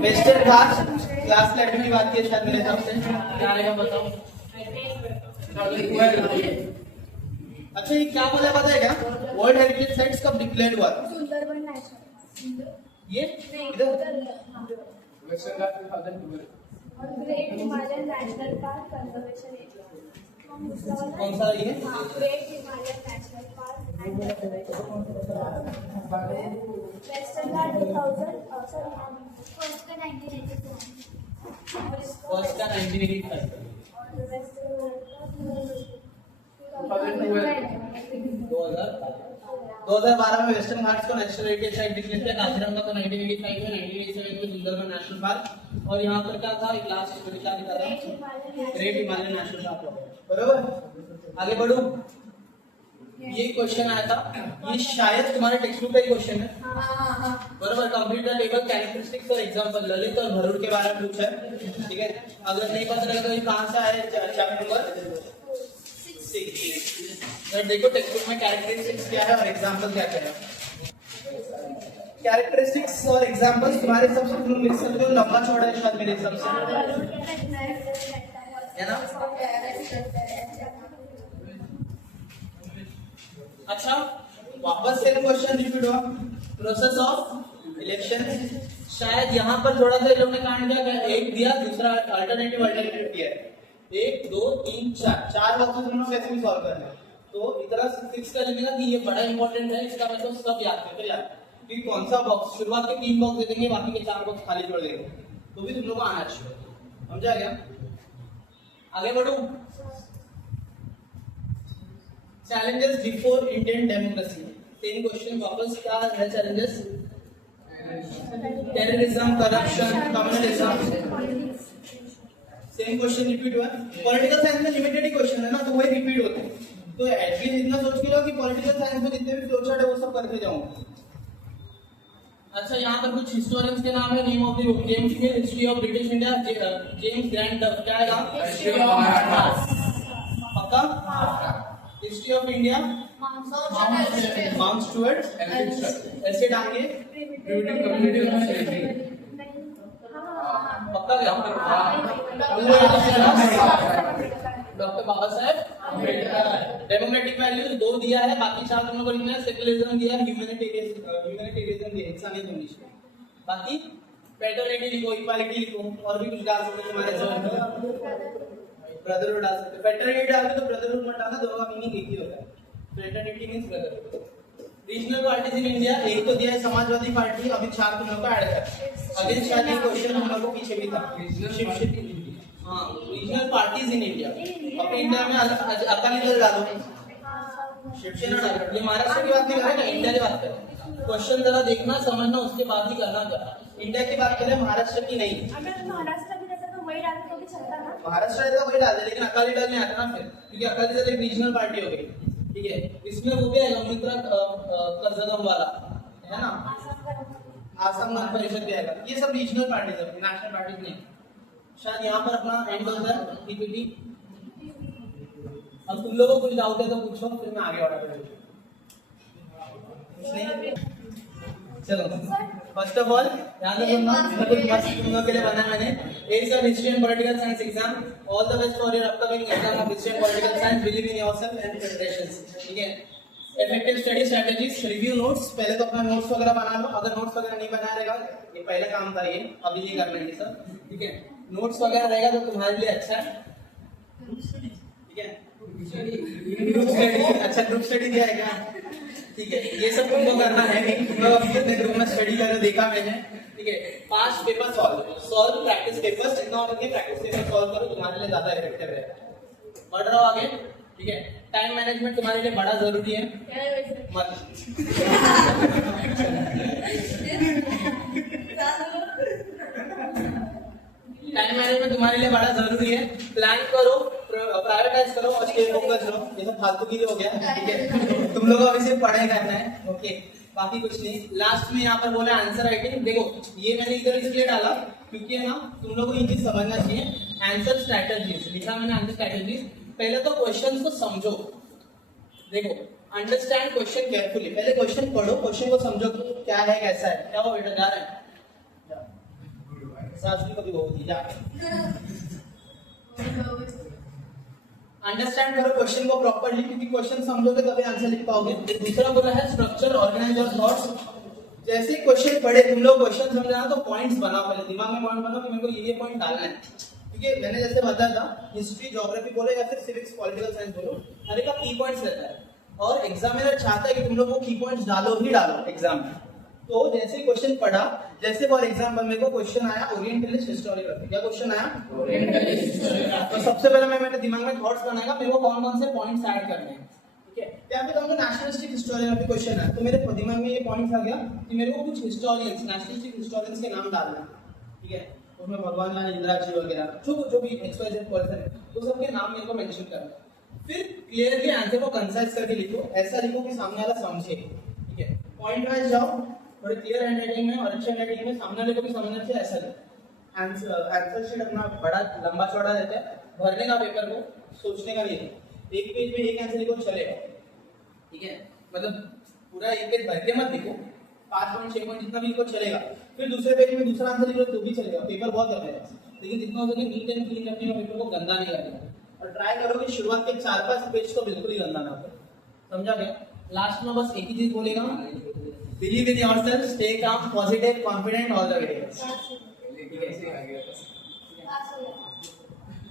वेस्टर्न घाट क्लास लेटर में बात की शायद मेरे हिसाब से, क्या आएगा बताओ। अच्छा ये क्या बोला पता है क्या, वर्ल्ड हेरिटेज साइट्स कब डिक्लेयर हुआ था? सुंदरबन नेशनल, ये इधर वेस्टर्न घाट 2012, और great Himalayan national park conservation area. कौन सा ये? Great Himalayan national park and western Ghat 2000, first का 1984, फर्स्ट का 1985, और वेस्टर्न घाट 2012 में वेस्टर्न घाट्स को नेशनल हेरिटेज साइट डिक्लेयर किया, काजीरंगा को 1985 में, 1987 में सुंदरबन नेशनल पार्क, और यहाँ पर क्या था, एक लास्ट क्या लिखा था, ग्रेट हिमालयन नेशनल पार्क। बरोबर, आगे बढ़ो। ये क्वेश्चन आया था, ये शायद तुम्हारे टेक्स्ट बुक का ही क्वेश्चन है। बरोबर, कंप्लीट द टेबल कैरेक्टरिस्टिक्स और एग्जांपल, ललित और भरूड के बारे में पूछा है। ठीक है, अगर नहीं पता लगा तो ये कहाँ से आया, चैप्टर नंबर 6। देखो टेक्स्ट बुक में कैरेक्टरिस्टिक्स क्या है और एग्जांपल क्या क्या है। कैरेक्टरिस्टिक्स और एग्जांपल्स तुम्हारे हिसाब से तुम लिख सकते हो, लंबा चौड़ा है शायद मेरे हिसाब से, है ना? अच्छा, वापस से क्वेश्चन रिपीट हुआ, प्रोसेस ऑफ इलेक्शन। शायद यहाँ पर थोड़ा सा लोगों ने कांड किया, एक दिया, दूसरा अल्टरनेटिव दिया है, 1 2 3 4 वक्त तुम लोग कैसे भी सॉल्व करना है। तो इतना फिक्स कर लेना कि ये बड़ा इंपॉर्टेंट है, इसका मतलब सब याद करके यार कि कौन सा बॉक्स, शुरुआत के 3 बॉक्स दे देंगे, बाकी के 4 बॉक्स खाली छोड़ देंगे, तो भी तुम लोग को आना चाहिए। समझा गया? आगे बढ़ो। Challenges before Indian democracy, same question वापस, क्या है challenges? Terrorism, corruption, communism. Same question repeat हुआ। पॉलिटिकल साइंस में लिमिटेड ही क्वेश्चन है ना, तो वही रिपीट होते हैं, तो एटलीस्ट इतना सोच के लो कि पॉलिटिकल साइंस में जितने भी फ्लोचार्ट है वो सब करके जाऊंगा। अच्छा, यहाँ पर कुछ हिस्टोरियंस के नाम है, name of the James mill, history of British India, James grand, क्या है? हिस्ट्री ऑफ महाराष्ट्र, पक्का? History of India, mount Stuart, ऐसे डालिए, कम्युनिटी ऑफ स्लेवरी, पक्का क्या? Doctor Baba Saheb Ambedkar. Democratic values 2 दिया है, बाकी 4 तुम लोगों को लिखना है। सेकुलरिज्म दिया है, ह्यूमैनिटेरियनिज्म दिया है, इंसानियत इंग्लिश में। बाकी फ्रेटर्निटी लिखो, इक्वालिटी लिखो, और भी कुछ डाल सकते हो तुम्हारे साथ, ब्रदरहुड डाल सकते हो। फ्रेटर्निटी डाल दो तो ब्रदरहुड मत डालना, दोनों का मीनिंग एक ही होता है। Fraternity means brotherhood. Regional parties in India, एक तो दिया है समाजवादी पार्टी, अभी 4 तुम लोग को ऐड कर। अगेन शायद ये क्वेश्चन हम लोग को पीछे भी था, हाँ, रीजनल पार्टीज इन इंडिया। अब इंडिया में अकाली दल डालो, शिवसेना डालो। ये महाराष्ट्र की बात नहीं कर रहे ना, इंडिया की बात कर रहे हैं। क्वेश्चन जरा देखना, समझना, उसके बाद ही करना। क्या इंडिया की बात करें, महाराष्ट्र की नहीं। अगर महाराष्ट्र में रहता तो वही डालते तो भी चलता ना। महाराष्ट्र रहता वही डालते, लेकिन अकाली दल नहीं आता ना फिर, क्योंकि अकाली दल एक रीजनल पार्टी हो गई, ठीक है। इसमें वो भी आएगा, मित्रा कजगम वाला है ना, आसाम गण परिषद भी आएगा। ये सब रीजनल पार्टीज है, नेशनल पार्टीज नहीं। शायद यहाँ पर अपना एंड होता है पीपीटी। अब तुम लोगों को कुछ डाउट है तो पूछो, फिर मैं आगे बढ़ा। चलो, फर्स्ट ऑफ ऑल ध्यान से सुनना, कुछ मस्त तुम लोगों के लिए बना है मैंने। Is a history and political science exam. All the best for your upcoming exam of history and political science. Believe in yourself and preparations, ठीक है। Effective study strategies, review notes. पहले तो अपना नोट्स वगैरह बना लो, अगर नोट्स वगैरह नहीं बनाया रहेगा, ये पहला काम था, ये अभी ये कर लेंगे सब, ठीक है। नोट्स वगैरह रहेगा तो तुम्हारे लिए अच्छा है, ठीक है। ग्रुप स्टडी, अच्छा ग्रुप स्टडी दिया है क्या? ठीक है, ये सब तुमको करना है, कि तुम लोग अपने ग्रुप में स्टडी कर देखा मैंने, ठीक है। Past paper solve practice papers, जितना हो सके प्रैक्टिस पेपर सॉल्व करो, तुम्हारे लिए ज्यादा इफेक्टिव रहेगा। बढ़ रहा हो आगे, ठीक है। टाइम मैनेजमेंट तुम्हारे लिए बड़ा जरूरी है, मत टाइम मैनेजमेंट तुम्हारे लिए बड़ा जरूरी है। प्लान करो, प्रायोरिटाइज करो और स्टे फोकस रहो। ये सब फालतू की हो गया, ठीक है। तुम लोगों को अभी सिर्फ पढ़ाई करना है, ओके, बाकी कुछ नहीं। लास्ट में यहाँ पर बोला आंसर राइटिंग। देखो, ये मैंने इधर इसलिए डाला क्योंकि है ना, तुम लोगों को ये चीज समझना चाहिए। आंसर स्ट्रैटेजीज लिखा मैंने, आंसर स्ट्रैटेजीज। पहले तो क्वेश्चन को समझो, देखो, अंडरस्टैंड क्वेश्चन केयरफुली। पहले क्वेश्चन पढ़ो, क्वेश्चन को समझो क्या है, कैसा है। क्या वो बेटा जा रहा है, सासरी कभी होगी जा। अंडरस्टैंड करो क्वेश्चन को प्रॉपर्ली, क्योंकि क्वेश्चन समझोगे तभी आंसर लिख पाओगे। दूसरा बोला है स्ट्रक्चर, ऑर्गेनाइज योर थॉट्स। जैसे क्वेश्चन पढ़े, तुम लोग क्वेश्चन समझना तो पॉइंट्स बनाओ, पहले दिमाग में पॉइंट बनाओ कि मेरे को ये पॉइंट डालना है, क्योंकि मैंने जैसे बताया था, हिस्ट्री, ज्योग्राफी बोलो या फिर सिविक्स, पॉलिटिकल साइंस बोलो, हर एक का की पॉइंट्स रहता है, और एग्जामिनर चाहता है कि तुम लोग को की पॉइंट्स डालो ही डालो एग्जाम में। तो जैसे क्वेश्चन पढ़ा, जैसे फॉर एग्जांपल मेरे को क्वेश्चन आया ओरिएंटलिस्ट हिस्टोरियोग्राफी, क्या क्वेश्चन आया? तो सबसे पहले मैंने दिमाग में थॉट्स बनाएगा, मेरे को कौन कौन से पॉइंट्स ऐड करने हैं, ठीक है। या फिर हमको नेशनलिस्टिक हिस्टोरियोग्राफी क्वेश्चन है, तो मेरे दिमाग में ये पॉइंट्स आ गया कि मेरे को कुछ हिस्टोरियंस, नेशनलिस्टिक हिस्टोरियंस के नाम डालना, ठीक है। उसमें भगवान लाल इंदिरा जी वगैरह जो भी XYZ पर्सन है, तो सबके नाम मेरे को मेंशन करना। फिर क्लियरली आंसर को कंसाइज करके लिखो, ऐसा लिखो कि सामने वाला समझे, ठीक है। पॉइंट वाइज जाओ, थोड़े क्लियर हैंडराइटिंग में और अच्छे हैंडराइटिंग में, सामने वाले को भी समझना चाहिए, ऐसा लिखो। आंसर शीट अपना बड़ा लंबा चौड़ा रहता है, भरने का पेपर को, सोचने का नहीं है। एक पेज में एक आंसर लिखो चलेगा, ठीक है। मतलब पूरा एक पेज भर के मत लिखो, 5 पॉइंट 6 पॉइंट जितना भी लिखो चलेगा। फिर दूसरे पेज में दूसरा आंसर लिखो तो भी चलेगा, पेपर बहुत है मेरा, लेकिन जितना हो सके नीट एंड क्लीन रखने का, पेपर को गंदा नहीं लगेगा। और ट्राई करो कि शुरुआत के 4-5 पेज तो बिल्कुल ही गंदा ना हो, समझा गया? लास्ट में बस एक ही चीज बोलेगा, believe in yourself, stay calm, positive, confident all the way.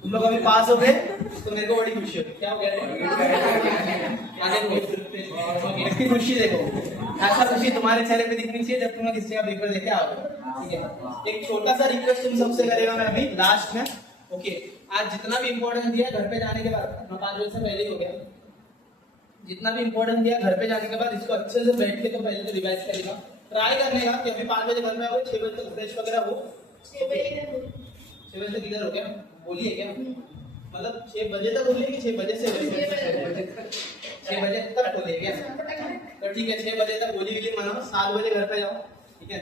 तुम लोग अभी पास हो गए तो मेरे को बड़ी खुशी होगी। क्या हो गया? आगे इसकी खुशी देखो, ऐसा खुशी तुम्हारे चेहरे पे दिखनी चाहिए जब तुम लोग इस जगह पेपर देके आओगे, ठीक है? एक छोटा सा रिक्वेस्ट तुम सबसे करेगा मैं अभी लास्ट में, ओके? आज जितना भी इंपॉर्टेंस दिया घर पे जाने के बाद, मैं 5 बजे से पहले ही हो गया, जितना भी इंपॉर्टेंस दिया घर पे जाने के बाद इसको अच्छे से बैठ के तो पहले तो रिवाइज करेगा, ट्राई करने का कि अभी 5 बजे घर में आओ, 6 बजे तक फ्रेश वगैरह हो। 6 बजे तक इधर हो गया, बोलिए क्या मतलब 6 बजे तक बोलिए कि 6 बजे से 6 बजे तक बोलिए क्या? तो ठीक है, 6 बजे तक बोली के मानो, 7 बजे घर पे जाओ, ठीक है?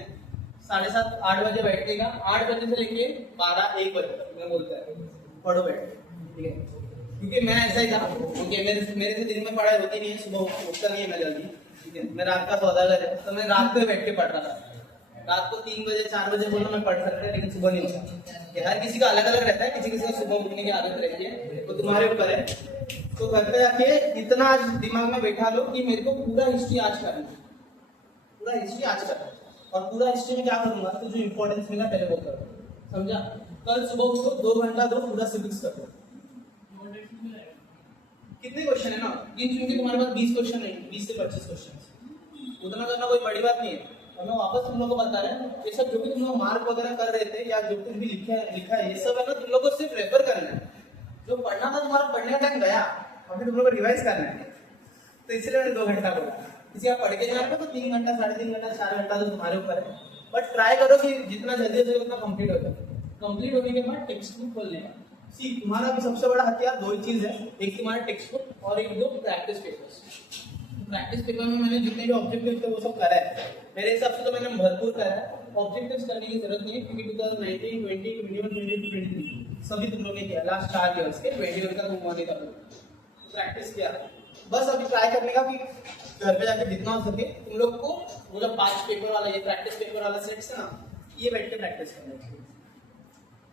7:30 8 बजे बैठेगा, 8 बजे से लेके 12-1 बजे तक मैं बोलता है पढ़ो बैठ, ठीक है? क्योंकि मैं ऐसा ही था, क्योंकि मेरे से दिन में पढ़ाई होती नहीं है, सुबह उठता नहीं है मैं जल्दी, ठीक है? मैं रात का सौदागर है, तो मैं रात को बैठ के पढ़ रहा था। रात को 3 बजे 4 बजे बोलो मैं पढ़ सकता है, लेकिन सुबह नहीं होता। हर किसी का अलग अलग रहता है, किसी किसी को सुबह उठने की आदत रहती है, तो तुम्हारे ऊपर है। तो घर पे जाके इतना आज दिमाग में बैठा लो कि मेरे को पूरा हिस्ट्री आज करना है, पूरा हिस्ट्री आज करना है, और पूरा हिस्ट्री में क्या करूंगा तो जो इंपॉर्टेंस मिला पहले वो करो, समझा? कल सुबह उठो 2 घंटा दो, पूरा सिविक्स कर दो। कितने क्वेश्चन है ना, इन चुन के तुम्हारे पास 20 क्वेश्चन नहीं, 20 से 25 क्वेश्चन, उतना करना कोई बड़ी बात नहीं है। और मैं वापस तुम लोगों को बता रहा हूँ, ये सब जो भी तुम लोग मार्क वगैरह कर रहे थे या जो कुछ भी लिखा है ये सब है ना, तुम लोगों को सिर्फ रेफर करना है। जो पढ़ना था तुम्हारा पढ़ने का टाइम गया, और फिर तुम लोग को रिवाइज करना है, तो इसलिए मैंने 2 घंटा बोला। किसी आप पढ़ के जा रहे हो तो 3 घंटा 3.5 घंटा 4 घंटा तो तुम्हारे ऊपर है, बट ट्राई करो कि जितना जल्दी हो सके उतना कंप्लीट हो जाए। कंप्लीट होने के बाद टेक्स्ट बुक खोलने का, सी तुम्हारा भी सबसे बड़ा हथियार 2 ही चीज है, एक तुम्हारा टेक्स्ट बुक और एक 2 प्रैक्टिस पेपर्स। प्रैक्टिस पेपर में मैंने जितने भी ऑब्जेक्टिव थे वो सब करा है, मेरे हिसाब से तो मैंने भरपूर करा है। ऑब्जेक्टिव्स करने की जरूरत नहीं है, क्योंकि 2019, 20, 21, 22, 23 सभी तुम लोग ने किया, लास्ट 4 इयर्स के 21 का तुम होने का प्रैक्टिस किया। बस अभी ट्राई करने का कि घर पे जाके जितना हो सके तुम लोग को वो जो 5 पेपर वाला ये प्रैक्टिस पेपर वाला सेट है ना, ये बैठ के प्रैक्टिस करना है।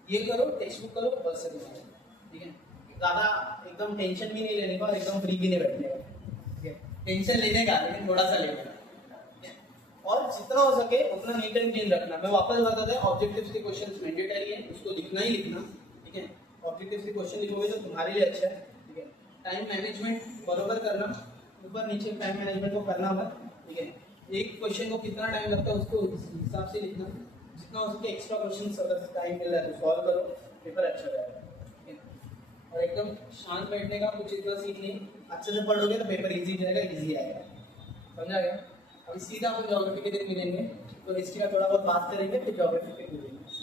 ये करो, टेक्स्ट बुक करो, बस से ठीक है? ज्यादा एकदम टेंशन भी नहीं लेने का और एकदम फ्री भी नहीं बैठने का, ठीक है? टेंशन लेने का, लेकिन थोड़ा सा लेने का, और जितना हो सके उतना नीट एंड क्लीन रखना। मैं वापस बता दें, ऑब्जेक्टिव्स के क्वेश्चंस मैंडेटरी है, उसको लिखना ही लिखना, ठीक है? ऑब्जेक्टिव्स के क्वेश्चन लिखोगे तो तुम्हारे लिए अच्छा है, ठीक है? टाइम मैनेजमेंट बरोबर करना, ऊपर नीचे टाइम मैनेजमेंट को करना होगा, ठीक है? एक क्वेश्चन को कितना टाइम लगता है उसको उस हिसाब से लिखना, जितना हो सके एक्स्ट्रा क्वेश्चन अगर टाइम मिल रहा है तो सॉल्व करो, पेपर अच्छा रहेगा, ठीक है? और एकदम शांत बैठने का, कुछ इतना सीख नहीं, अच्छे से पढ़ोगे तो पेपर इजी जाएगा, इजी आएगा, समझा गया? अभी सीधा हम ज्योग्राफी के दिन मिलेंगे, तो हिस्ट्री का थोड़ा बहुत बात करेंगे, फिर ज्योग्राफी पे मिलेंगे।